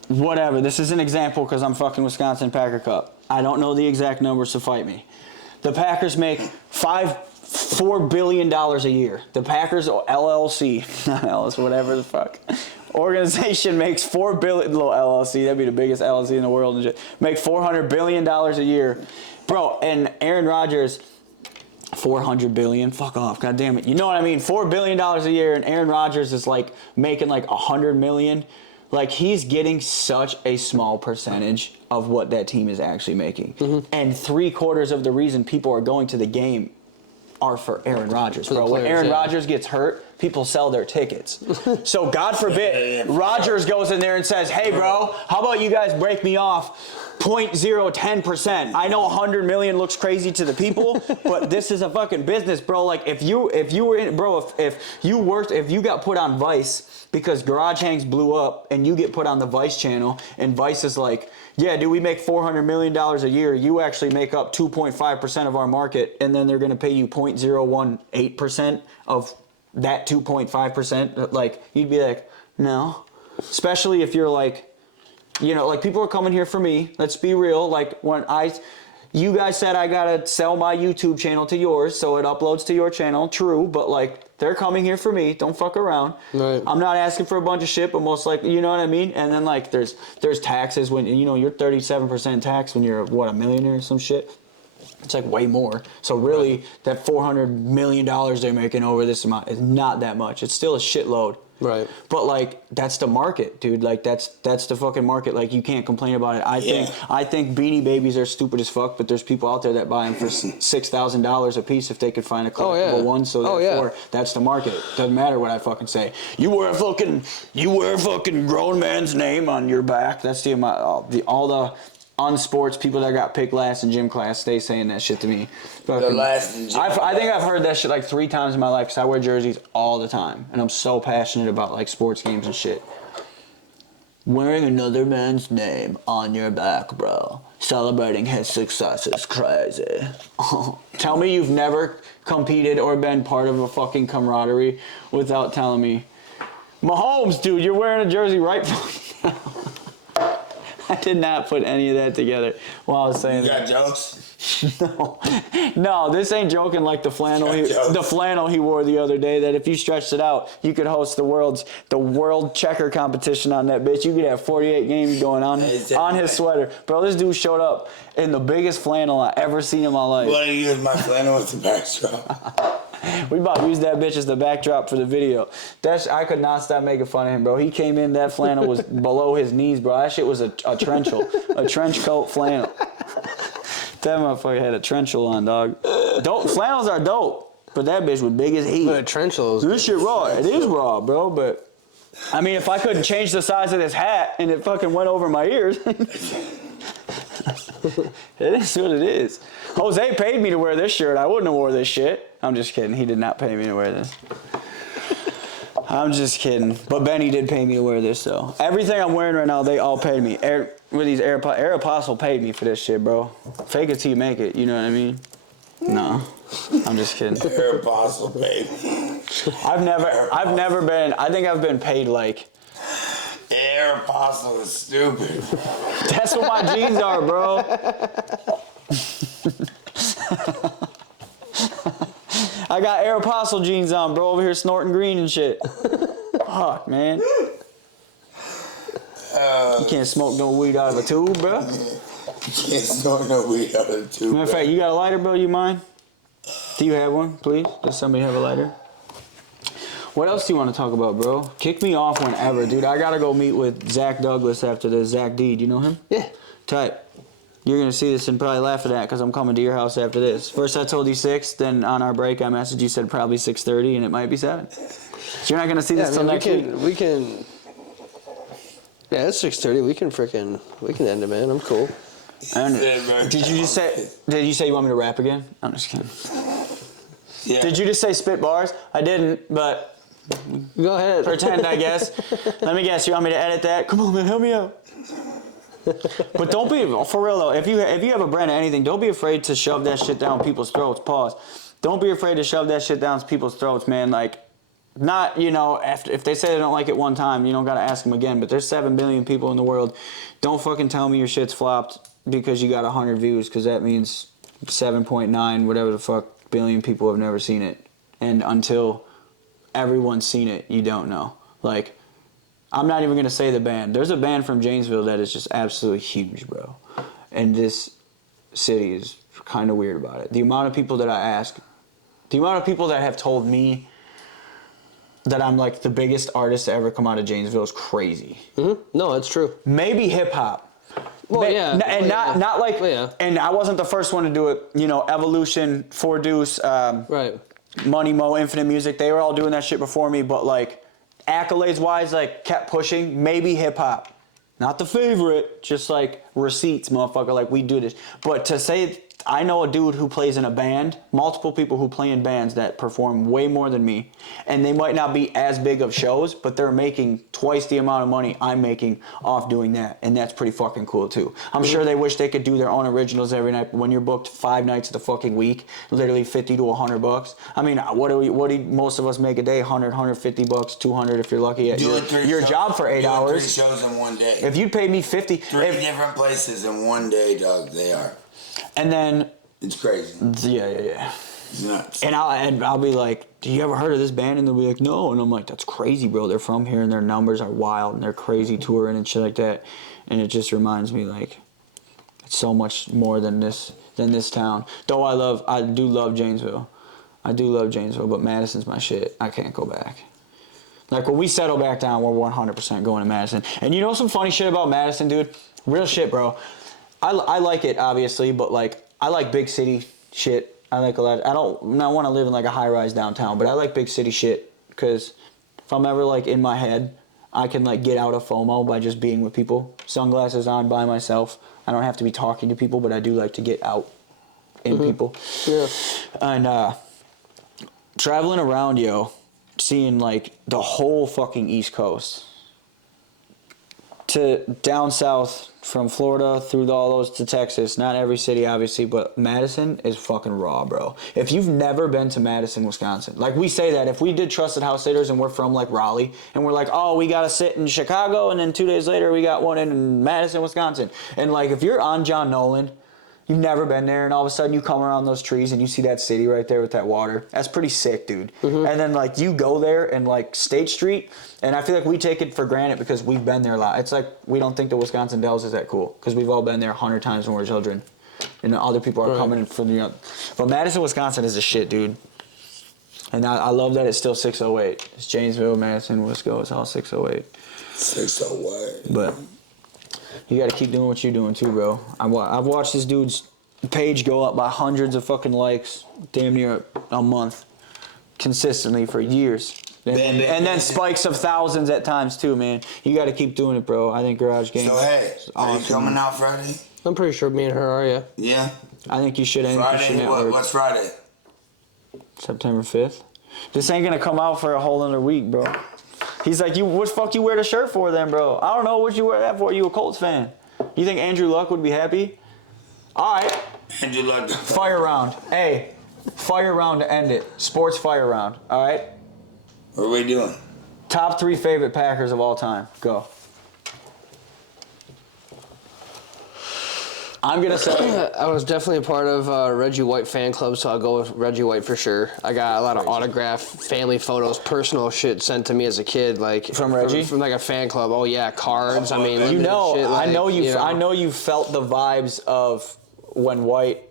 whatever. This is an example because I'm fucking Wisconsin Packer Cup. I don't know the exact numbers, so fight me. The Packers make $4 billion a year. The Packers LLC, not LLC, whatever the fuck, organization makes $4 billion. Little LLC, that'd be the biggest LLC in the world and shit. Make $400 billion a year, bro. And Aaron Rodgers, $400 billion. Fuck off, god damn it. You know what I mean? $4 billion a year, and Aaron Rodgers is like making like $100 million. Like he's getting such a small percentage of what that team is actually making, and 3/4 of the reason people are going to the game are for Aaron Rodgers, bro. When Aaron Rodgers gets hurt, people sell their tickets. So God forbid, Rodgers goes in there and says, hey, bro, how about you guys break me off 0.010%. I know 100 million looks crazy to the people, but this is a fucking business, bro. Like if you were in, bro, if you got put on Vice because Garage Hangs blew up and you get put on the Vice channel and Vice is like, yeah, dude, we make $400 million a year. You actually make up 2.5% of our market, and then they're gonna pay you 0.018% of that 2.5%. Like you'd be like, no. Especially if you're like, you know, like people are coming here for me. Let's be real. Like when you guys said I gotta sell my YouTube channel to yours, so it uploads to your channel. True, but like they're coming here for me. Don't fuck around. Right. I'm not asking for a bunch of shit, but most likely, you know what I mean. And then like there's taxes when you know you're 37% tax when you're what, a millionaire or some shit. It's like way more. So really, that $400 million they're making over this amount is not that much. It's still a shitload. Right. But like that's the market, dude. Like that's the fucking market. Like you can't complain about it. I think Beanie Babies are stupid as fuck, but there's people out there that buy them for $6,000 a piece if they could find a collectible one. So therefore, that's the market. Doesn't matter what I fucking say. You wear a fucking grown man's name on your back. That's the amount. All the unsports people that got picked last in gym class stay saying that shit to me. The last in gym I think I've heard that shit like 3 times in my life because I wear jerseys all the time and I'm so passionate about like sports games and shit. Wearing another man's name on your back, bro. Celebrating his success is crazy. Tell me you've never competed or been part of a fucking camaraderie without telling me, Mahomes, dude, you're wearing a jersey right now. I did not put any of that together while I was saying that. that. You got jokes? No, this ain't joking like the flannel he wore the other day that if you stretched it out, you could host the world checker competition on that bitch. You could have 48 games going on his sweater. Bro, this dude showed up in the biggest flannel I ever seen in my life. Why do you use my flannel with the backdrop? We about to use that bitch as the backdrop for the video. I could not stop making fun of him, bro. He came in, that flannel was below his knees, bro. That shit was a trench coat flannel. That motherfucker had a trenchel on, dog. Flannels are dope, but that bitch was big as heat. But a trenchel is... This shit raw. It is raw, bro, but... I mean, if I couldn't change the size of this hat and it fucking went over my ears... It is what it is. Jose paid me to wear this shirt. I wouldn't have wore this shit. I'm just kidding. He did not pay me to wear this. I'm just kidding. But Benny did pay me to wear this, though. Everything I'm wearing right now, they all paid me. With these Air Apostle paid me for this shit, bro. Fake it till you make it. You know what I mean? No. I'm just kidding. Air Apostle paid me. I've never been... I think I've been paid, like... Air Apostle is stupid. That's what my jeans are, bro. I got Air Apostle jeans on, bro, over here snorting green and shit. Fuck, man. You can't smoke no weed out of a tube, bro. You can't smoke no weed out of a tube. Matter of fact, you got a lighter, bro? You mind? Do you have one, please? Does somebody have a lighter? What else do you want to talk about, bro? Kick me off whenever, dude. I gotta go meet with Zach Douglas after this. Zach D, do you know him? Yeah. Type. You're gonna see this and probably laugh at that because I'm coming to your house after this. First I told you 6, then on our break I messaged you, said probably 6:30, and it might be 7. So you're not gonna see this till next week. We can. Yeah, it's 6:30. We can end it, man. I'm cool. Did you say you want me to rap again? I'm just kidding. Yeah. Did you just say spit bars? I didn't, but go ahead. Pretend, I guess. Let me guess. You want me to edit that? Come on, man, help me out. But don't be, for real though, if you have a brand of anything, don't be afraid to shove that shit down people's throats. Pause. Don't be afraid to shove that shit down people's throats, man. Like, not, you know, if they say they don't like it one time, you don't gotta ask them again. But there's 7 billion people in the world. Don't fucking tell me your shit's flopped because you got 100 views, because that means 7.9 whatever the fuck billion people have never seen it. And until everyone's seen it, you don't know. Like, I'm not even going to say the band. There's a band from Janesville that is just absolutely huge, bro. And this city is kind of weird about it. The amount of people that I ask, the amount of people that have told me that I'm like the biggest artist to ever come out of Janesville is crazy. Mm-hmm. No, that's true. Maybe hip-hop. Well, yeah. And not like, yeah. And I wasn't the first one to do it. You know, Evolution, Four Deuce, right. Money Mo, Infinite Music, they were all doing that shit before me, but like accolades wise, like kept pushing. Maybe hip hop. Not the favorite, just like receipts, motherfucker. Like we do this. But to say, I know a dude who plays in a band, multiple people who play in bands that perform way more than me, and they might not be as big of shows, but they're making twice the amount of money I'm making off doing that, and that's pretty fucking cool too. I'm sure they wish they could do their own originals every night, but when you're booked 5 nights of the fucking week, literally $50 to $100. I mean, what do most of us make a day? 100, 150 bucks, 200 if you're lucky at your job for 8 hours. 3 shows in one day. If you'd paid me 50, three different places in one day, dog. They are. And then it's crazy. Yeah. It's nuts. And I'll be like, do you ever heard of this band? And they'll be like, no. And I'm like, that's crazy, bro. They're from here and their numbers are wild and they're crazy touring and shit like that. And it just reminds me like it's so much more than this town. Though I do love Janesville. But Madison's my shit. I can't go back. Like when we settle back down, we're 100% going to Madison. And you know some funny shit about Madison, dude? Real shit, bro. I like it obviously, but like I like big city shit. I like a lot. I don't want to live in like a high rise downtown, but I like big city shit because if I'm ever like in my head, I can like get out of FOMO by just being with people. Sunglasses on by myself. I don't have to be talking to people, but I do like to get out in people. Yeah. And traveling around, seeing like the whole fucking East Coast to down south from Florida through all those to Texas. Not every city, obviously, but Madison is fucking raw, bro. If you've never been to Madison, Wisconsin, like we say that if we did Trusted House Sitters and we're from like Raleigh and we're like, oh, we got to sit in Chicago and then 2 days later we got one in Madison, Wisconsin. And like if you're on John Nolan, you've never been there, and all of a sudden you come around those trees and you see that city right there with that water. That's pretty sick, dude. Mm-hmm. And then like you go there and like State Street, and I feel like we take it for granted because we've been there a lot. It's like we don't think the Wisconsin Dells is that cool because we've all been there 100 times when we were children, and other people are coming from But Madison, Wisconsin is the shit, dude. And I love that it's still 608. It's Janesville, Madison, Wisco. It's all 608. 608. But you got to keep doing what you're doing too, bro. I've watched this dude's page go up by hundreds of fucking likes, damn near a month, consistently for years. And then spikes of thousands at times too, man. You got to keep doing it, bro. I think Garage Games. So hey, are you awesome. coming out Friday? I'm pretty sure me and her are, yeah. Yeah. I think you should. Friday. What's Friday? September 5th. This ain't gonna come out for a whole other week, bro. He's like, what the fuck you wear the shirt for then, bro? I don't know what you wear that for. You a Colts fan? You think Andrew Luck would be happy? All right. Andrew Luck. Fire round. Hey, fire round to end it. Sports fire round. All right. What are we doing? Top 3 favorite Packers of all time. Go. I'm going to say... I was definitely a part of Reggie White fan club, so I'll go with Reggie White for sure. I got a lot of autograph, family photos, personal shit sent to me as a kid, like from Reggie, from like a fan club. Oh yeah, cards. I mean, you know, shit, like, I know you felt the vibes of when White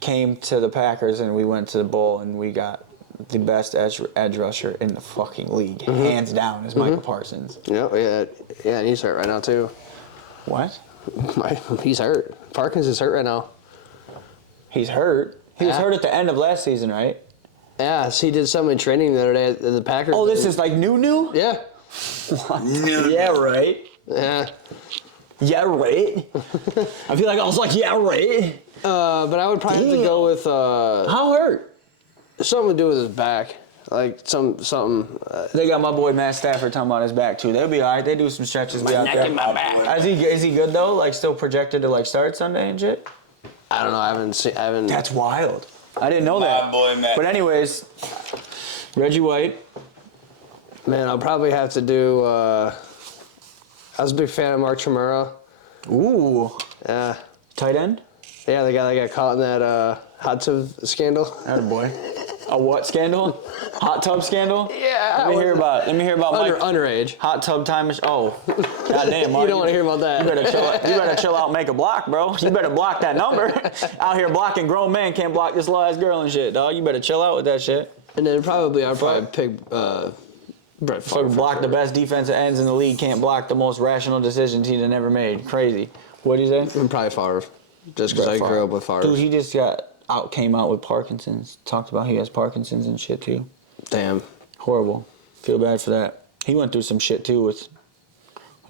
came to the Packers and we went to the bowl and we got the best edge rusher in the fucking league, hands down, is Michael Parsons. Yeah, and he's hurt right now too. What? He's hurt. Parkins is hurt right now. He's hurt? He was hurt at the end of last season, right? Yeah, so he did something in training the other day at the Packers. Oh, this is like new? Yeah. Yeah, right. Yeah. Yeah, right. I feel like I was like, yeah, right. But I would probably have to go with... How hurt? Something to do with his back. Like something. They got my boy Matt Stafford talking about his back too. They'll be all right. They do some stretches. My neck and my back. Is he good though? Like still projected to like start Sunday and shit? I don't know. I haven't. That's wild. I didn't know that. My boy Matt. But anyways, Reggie White. Man, I'll probably have to do. I was a big fan of Mark Chmura. Ooh. Yeah. Tight end. Yeah, the guy that got caught in that hot tub scandal. Attaboy. A what scandal? Hot tub scandal? Yeah. Let me hear about Mike. Underage. Hot tub time. Oh, goddamn, Mark. You don't want to hear about that. You better chill out and make a block, bro. You better block that number. Out here blocking grown men can't block this little ass girl and shit, dog. You better chill out with that shit. And then I'd probably pick Brett Favre. Fucking block the best defensive ends in the league. Can't block the most rational decisions he'd never made. Crazy. What do you say? And probably Favre. Just because I grew up with Favre. Dude, he just came out with Parkinson's. Talked about he has Parkinson's and shit too. Damn. Horrible. Feel bad for that. He went through some shit too with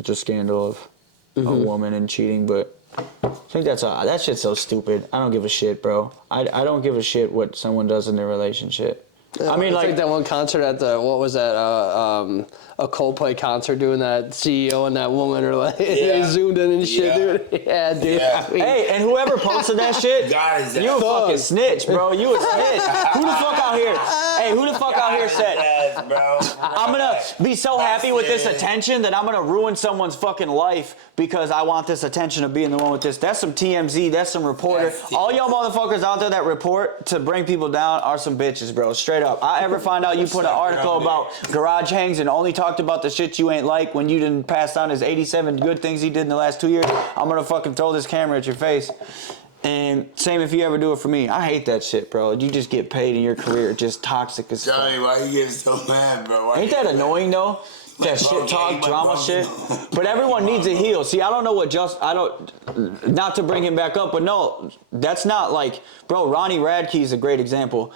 the scandal of a woman and cheating, but I think that shit's so stupid. I don't give a shit, bro. I don't give a shit what someone does in their relationship. Yeah, I mean, it's like that one concert at the what was that? A Coldplay concert doing that CEO and that woman are like they zoomed in and shit, dude. Yeah, dude. Yeah. I mean, hey, and whoever posted that shit, Guys, you a fucking snitch, bro. You a snitch. Who the fuck out here? Hey, who the fuck out here said, bro. I'm gonna be so happy with this attention that I'm gonna ruin someone's fucking life because I want this attention of being the one with this. That's some TMZ. That's some reporter. All y'all motherfuckers out there that report to bring people down are some bitches, bro. Straight up. I ever find out you put an article about garage hangs and only talked about the shit you ain't like when you didn't pass down his 87 good things he did in the last 2 years, I'm gonna fucking throw this camera at your face. And same if you ever do it for me. I hate that shit, bro. You just get paid in your career, just toxic as fuck. Johnny, why you getting so mad, bro? Ain't that annoying though? That shit talk, drama shit. But everyone needs a heel. See, I don't know what not to bring him back up, but no, that's not like, bro, Ronnie Radke's a great example.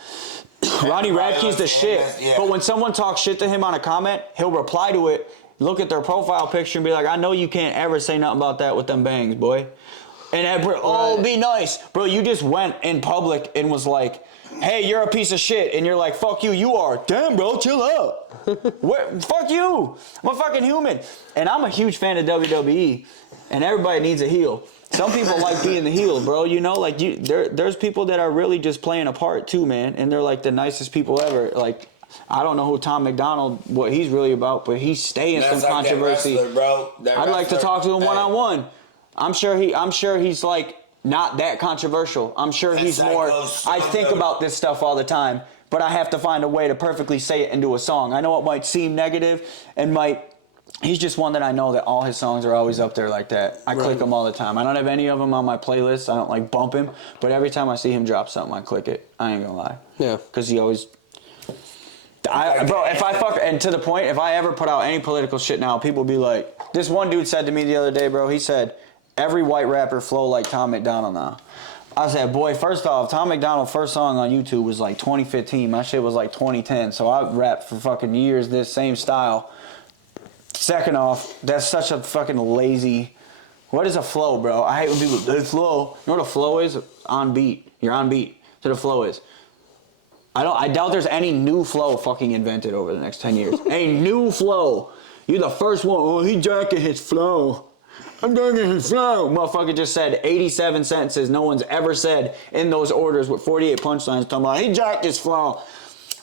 Ronnie Radke's the shit. Yeah. But when someone talks shit to him on a comment, he'll reply to it, look at their profile picture and be like, I know you can't ever say nothing about that with them bangs, boy. And be nice. Bro, you just went in public and was like, hey, you're a piece of shit. And you're like, fuck you, you are. Damn, bro, chill out. Fuck you. I'm a fucking human. And I'm a huge fan of WWE. And everybody needs a heel. Some people like being the heel, bro. You know, like there's people that are really just playing a part too, man. And they're like the nicest people ever. Like, I don't know who Tom McDonald, what he's really about, but he's staying some controversy. That wrestler, bro. I'd like to talk to him one-on-one. I'm sure he's like not that controversial. I'm sure he's more. I think about this stuff all the time, but I have to find a way to perfectly say it into a song. I know it might seem negative and he's just one that I know that all his songs are always up there like that. I click them all the time. I don't have any of them on my playlist. I don't like bump him, but every time I see him drop something, I click it. I ain't gonna lie. Yeah. Because he always. Bro, and to the point, if I ever put out any political shit now, people be like, this one dude said to me the other day, bro, he said, every white rapper flow like Tom McDonald now. I said, boy, first off, Tom McDonald's first song on YouTube was like 2015. My shit was like 2010. So I rapped for fucking years this same style. Second off, that's such a fucking lazy. What is a flow, bro? I hate when people say flow. You know what a flow is? On beat. You're on beat. That's what a flow is. I doubt there's any new flow fucking invented over the next 10 years. A new flow. You're the first one. Oh, he jacking his flow. I'm jacking his flow. Motherfucker just said 87 sentences no one's ever said in those orders with 48 punchlines talking about he jacked his flow.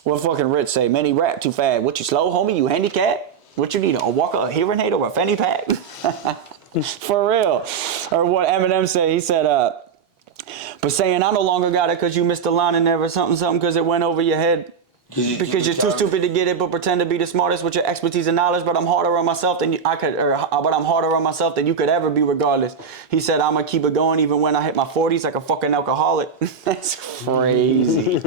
What fucking Rich say? Man, he rap too fast. What, you slow, homie? You handicapped? What you need, a walker, a hearing aid, or a fanny pack? For real. Or what Eminem said, he said, but saying I no longer got it because you missed the line and never something because it went over your head. Because you're too stupid to get it, but pretend to be the smartest with your expertise and knowledge. But I'm harder on myself than you could ever be, regardless. He said, "I'ma keep it going even when I hit my 40s like a fucking alcoholic." That's crazy.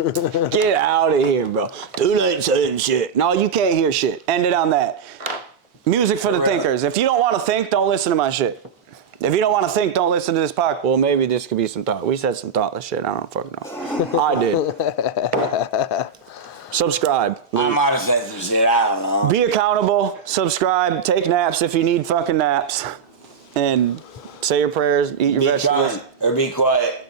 Get out of here, bro. Too late saying shit. No, you can't hear shit. End it on that. Music for the thinkers. If you don't want to think, don't listen to my shit. If you don't want to think, don't listen to this podcast. Well, maybe this could be some thought. We said some thoughtless shit. I don't fucking know. I did. Subscribe. I might have said some shit. I don't know. Be accountable. Subscribe. Take naps if you need fucking naps. And say your prayers. Eat your vegetables. Be kind or be quiet.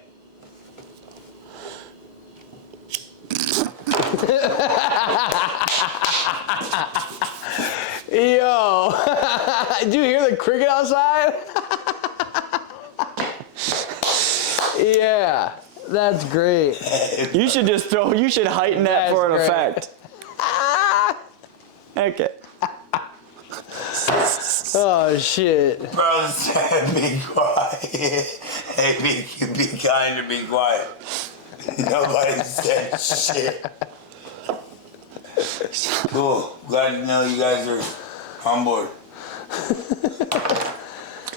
Yo, did you hear the cricket outside? Yeah, that's great. You should heighten that for an effect. Okay. Oh shit. Bro said be quiet. Hey, be kind or be quiet. Nobody said shit. Cool. Glad to know you guys are on board.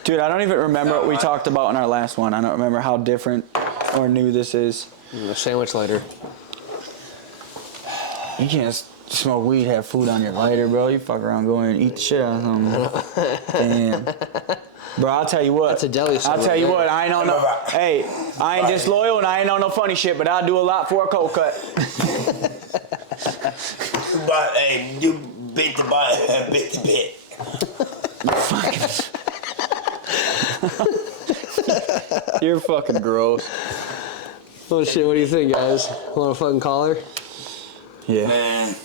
Dude, I don't even remember what we talked about in our last one. I don't remember how different or new this is. A sandwich lighter. You can't smoke weed, have food on your lighter, bro. You fuck around, go in and eat the shit out of something. Damn. Bro, I'll tell you what. That's a deli sandwich. I'll tell you what, I ain't on no. Hey, I ain't disloyal and I ain't on no funny shit, but I'll do a lot for a cold cut. But hey, you bit the bit. You're fucking gross. Oh shit! What do you think, guys? Want a fucking caller? Yeah. Man.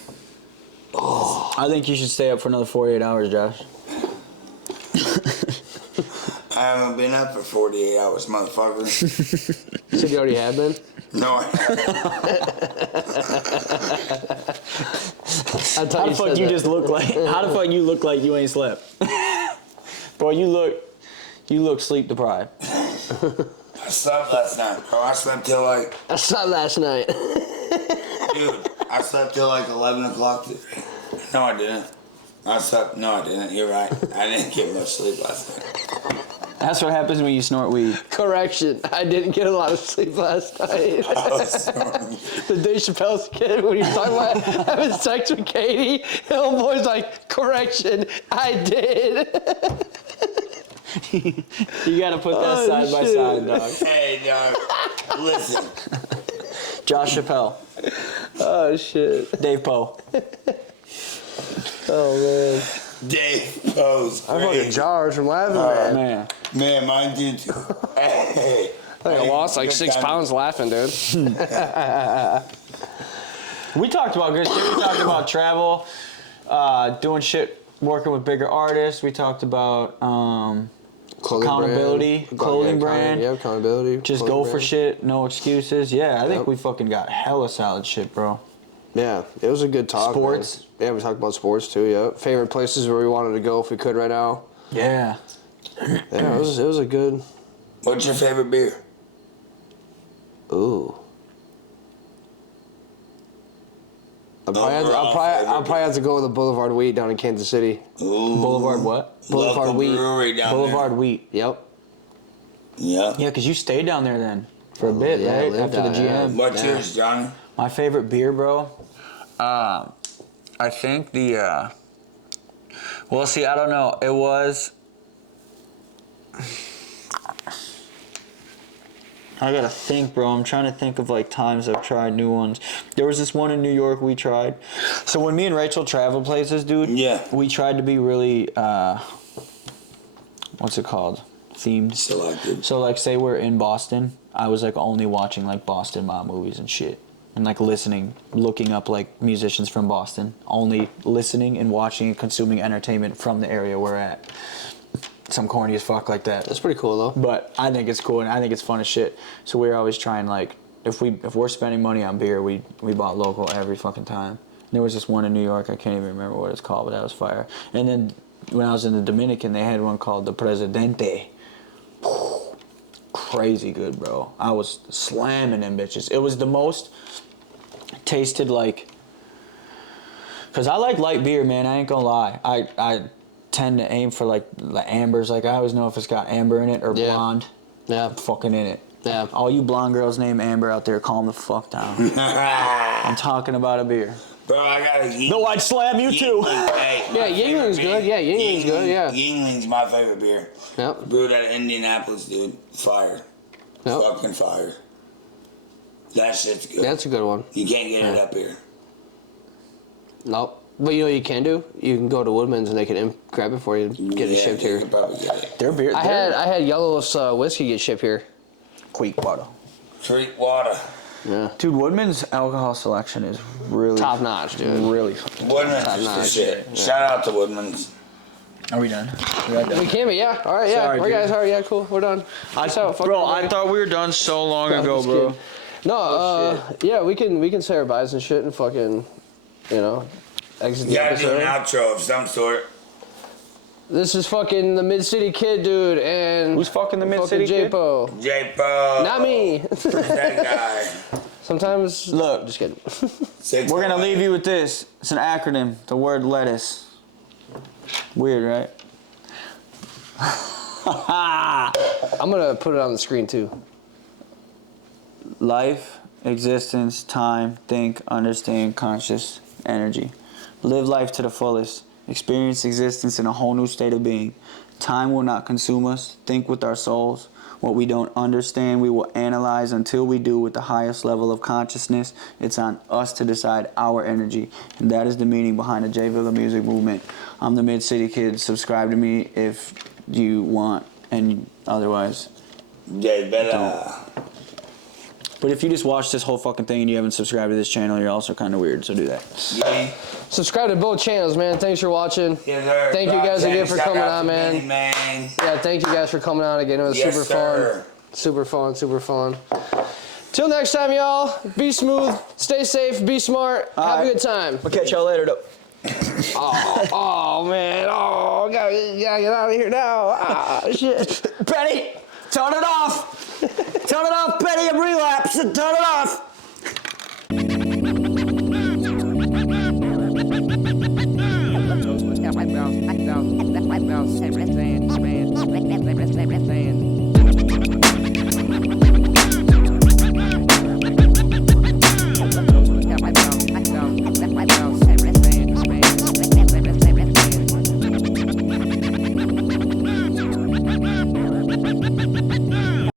I think you should stay up for another 48 hours, Josh. I haven't been up for 48 hours, motherfucker. You said you already had been. No, I I thought How the you fuck said you that. just look like? How the fuck you look like you ain't slept? Bro, you look sleep deprived. I slept last night, bro. I slept till like, I slept last night. dude, I slept till like 11 o'clock today. No, I didn't. No, I didn't. You're right. I didn't get much sleep last night. That's what happens when you snort weed. Correction. I didn't get a lot of sleep last night. I was snoring. The Dave Chappelle's kid when he was talking about having sex with Katie, the old boy's like, correction, I did. You gotta put that Oh, side by shit. side, dog. Hey, dog. Listen. Josh Chappelle, Oh shit. Dave Poe. Oh man. Dave Poe's I'm fucking crazy. jars from laughing, man. Man. Man, mine did too. Hey. I think I lost like 6 pounds laughing, dude. We talked about good shit. We talked about travel, doing shit, working with bigger artists. We talked about accountability, clothing brand. Yeah, accountability. Just clothing go for brand. shit, no excuses. Yeah, I think Yep. we fucking got hella solid shit, bro. Yeah, it was a good talk. Sports. Man. Yeah, we talked about sports too. Yeah, favorite places where we wanted to go if we could right now. Yeah. Yeah, it was a good. What's your favorite beer? Ooh. I'll probably have to go with the Boulevard Wheat down in Kansas City. Ooh. Boulevard what? Boulevard Local Wheat. brewery down Boulevard there. Wheat. Yep. Yeah. Yeah, because you stayed down there then for a bit, Yeah, I right? lived After the down there. GM. What's Yeah. yours, Johnny? My favorite beer, bro. I think the. Well, see, I don't know. It was. I gotta think, bro. I'm trying to think of like times I've tried new ones. There was this one in New York we tried. So when me and Rachel travel places, dude, Yeah. we tried to be really what's it called? Themed. Selected. So like, say we're in Boston, I was like only watching like Boston mob movies and shit, and like looking up like musicians from Boston, only listening and watching and consuming entertainment from the area we're at. Some corny as fuck like that. That's pretty cool though. But I think it's cool and I think it's fun as shit. So we're always trying like if we're spending money on beer, we bought local every fucking time. And there was this one in New York, I can't even remember what it's called, but that was fire. And then when I was in the Dominican, they had one called the Presidente. Crazy good, bro. I was slamming them bitches. It was the most tasted like, cause I like light beer, man. I ain't gonna lie. I tend to aim for like the ambers. Like I always know if it's got amber in it or Yeah. blonde. Yeah. I'm fucking in it. Yeah. All you blonde girls named Amber out there, calm the fuck down. I'm talking about a beer. Bro, I got a Yingling. No, I'd slam you too. Hey, Yeah, my favorite Yingling's beer. good. Yeah, Yingling's good. Yeah. Yingling's my favorite beer. Yep. Brewed out of Indianapolis, dude. Fire. Yep. Fucking fire. That shit's good. That's a good one. You can't get it up here. Nope. But you know what you can do? You can go to Woodman's and they can grab it for you, get it Yeah, shipped you here. can probably get it. Their beer. I had Yellow's whiskey get shipped here. Quick water. Treat water. Yeah. Dude, Woodman's alcohol selection is really Top notch, dude. Really fucking. Woodman's Top is the notch. shit. Shout out to Woodman's. Are we done? We can be, yeah. All right, yeah. Sorry, We're dude. guys, all right, yeah, cool. We're done. Peace out. Fuck Bro, everybody. I thought we were done so long I'm ago, just bro. kidding. No, yeah, we can say our buys and shit and fucking, exit You the gotta do an episode. outro of some sort. This is fucking the Mid-City Kid, dude, and Who's fucking the Mid-City fucking Kid? J-Po. J-Po. Not me. That guy. Sometimes. Look. Just kidding. We're gonna leave you with this. It's an acronym. The word lettuce. Weird, right? I'm gonna put it on the screen too. Life, existence, time, think, understand, conscious, energy. Live life to the fullest. Experience existence in a whole new state of being. Time will not consume us. Think with our souls. What we don't understand, we will analyze until we do with the highest level of consciousness. It's on us to decide our energy. And that is the meaning behind the J Villa music movement. I'm the Mid-City Kid. Subscribe to me if you want and otherwise. Yeah, better. But if you just watch this whole fucking thing and you haven't subscribed to this channel, you're also kind of weird, so do that. Yeah. Subscribe to both channels, man. Thanks for watching. Yes, sir. Thank you guys again for Shout coming out on, to man. Benny, man. Yeah, thank you guys for coming on again. It was Yes, super sir. fun. Super fun, super fun. Till next time, y'all. Be smooth, stay safe, be smart, have a good time. We'll catch y'all later, though. Oh, man. Oh, gotta get out of here now. Ah, shit. Benny, turn it off. Turn it off, Benny. I'm relapsing. Turn it off. Well,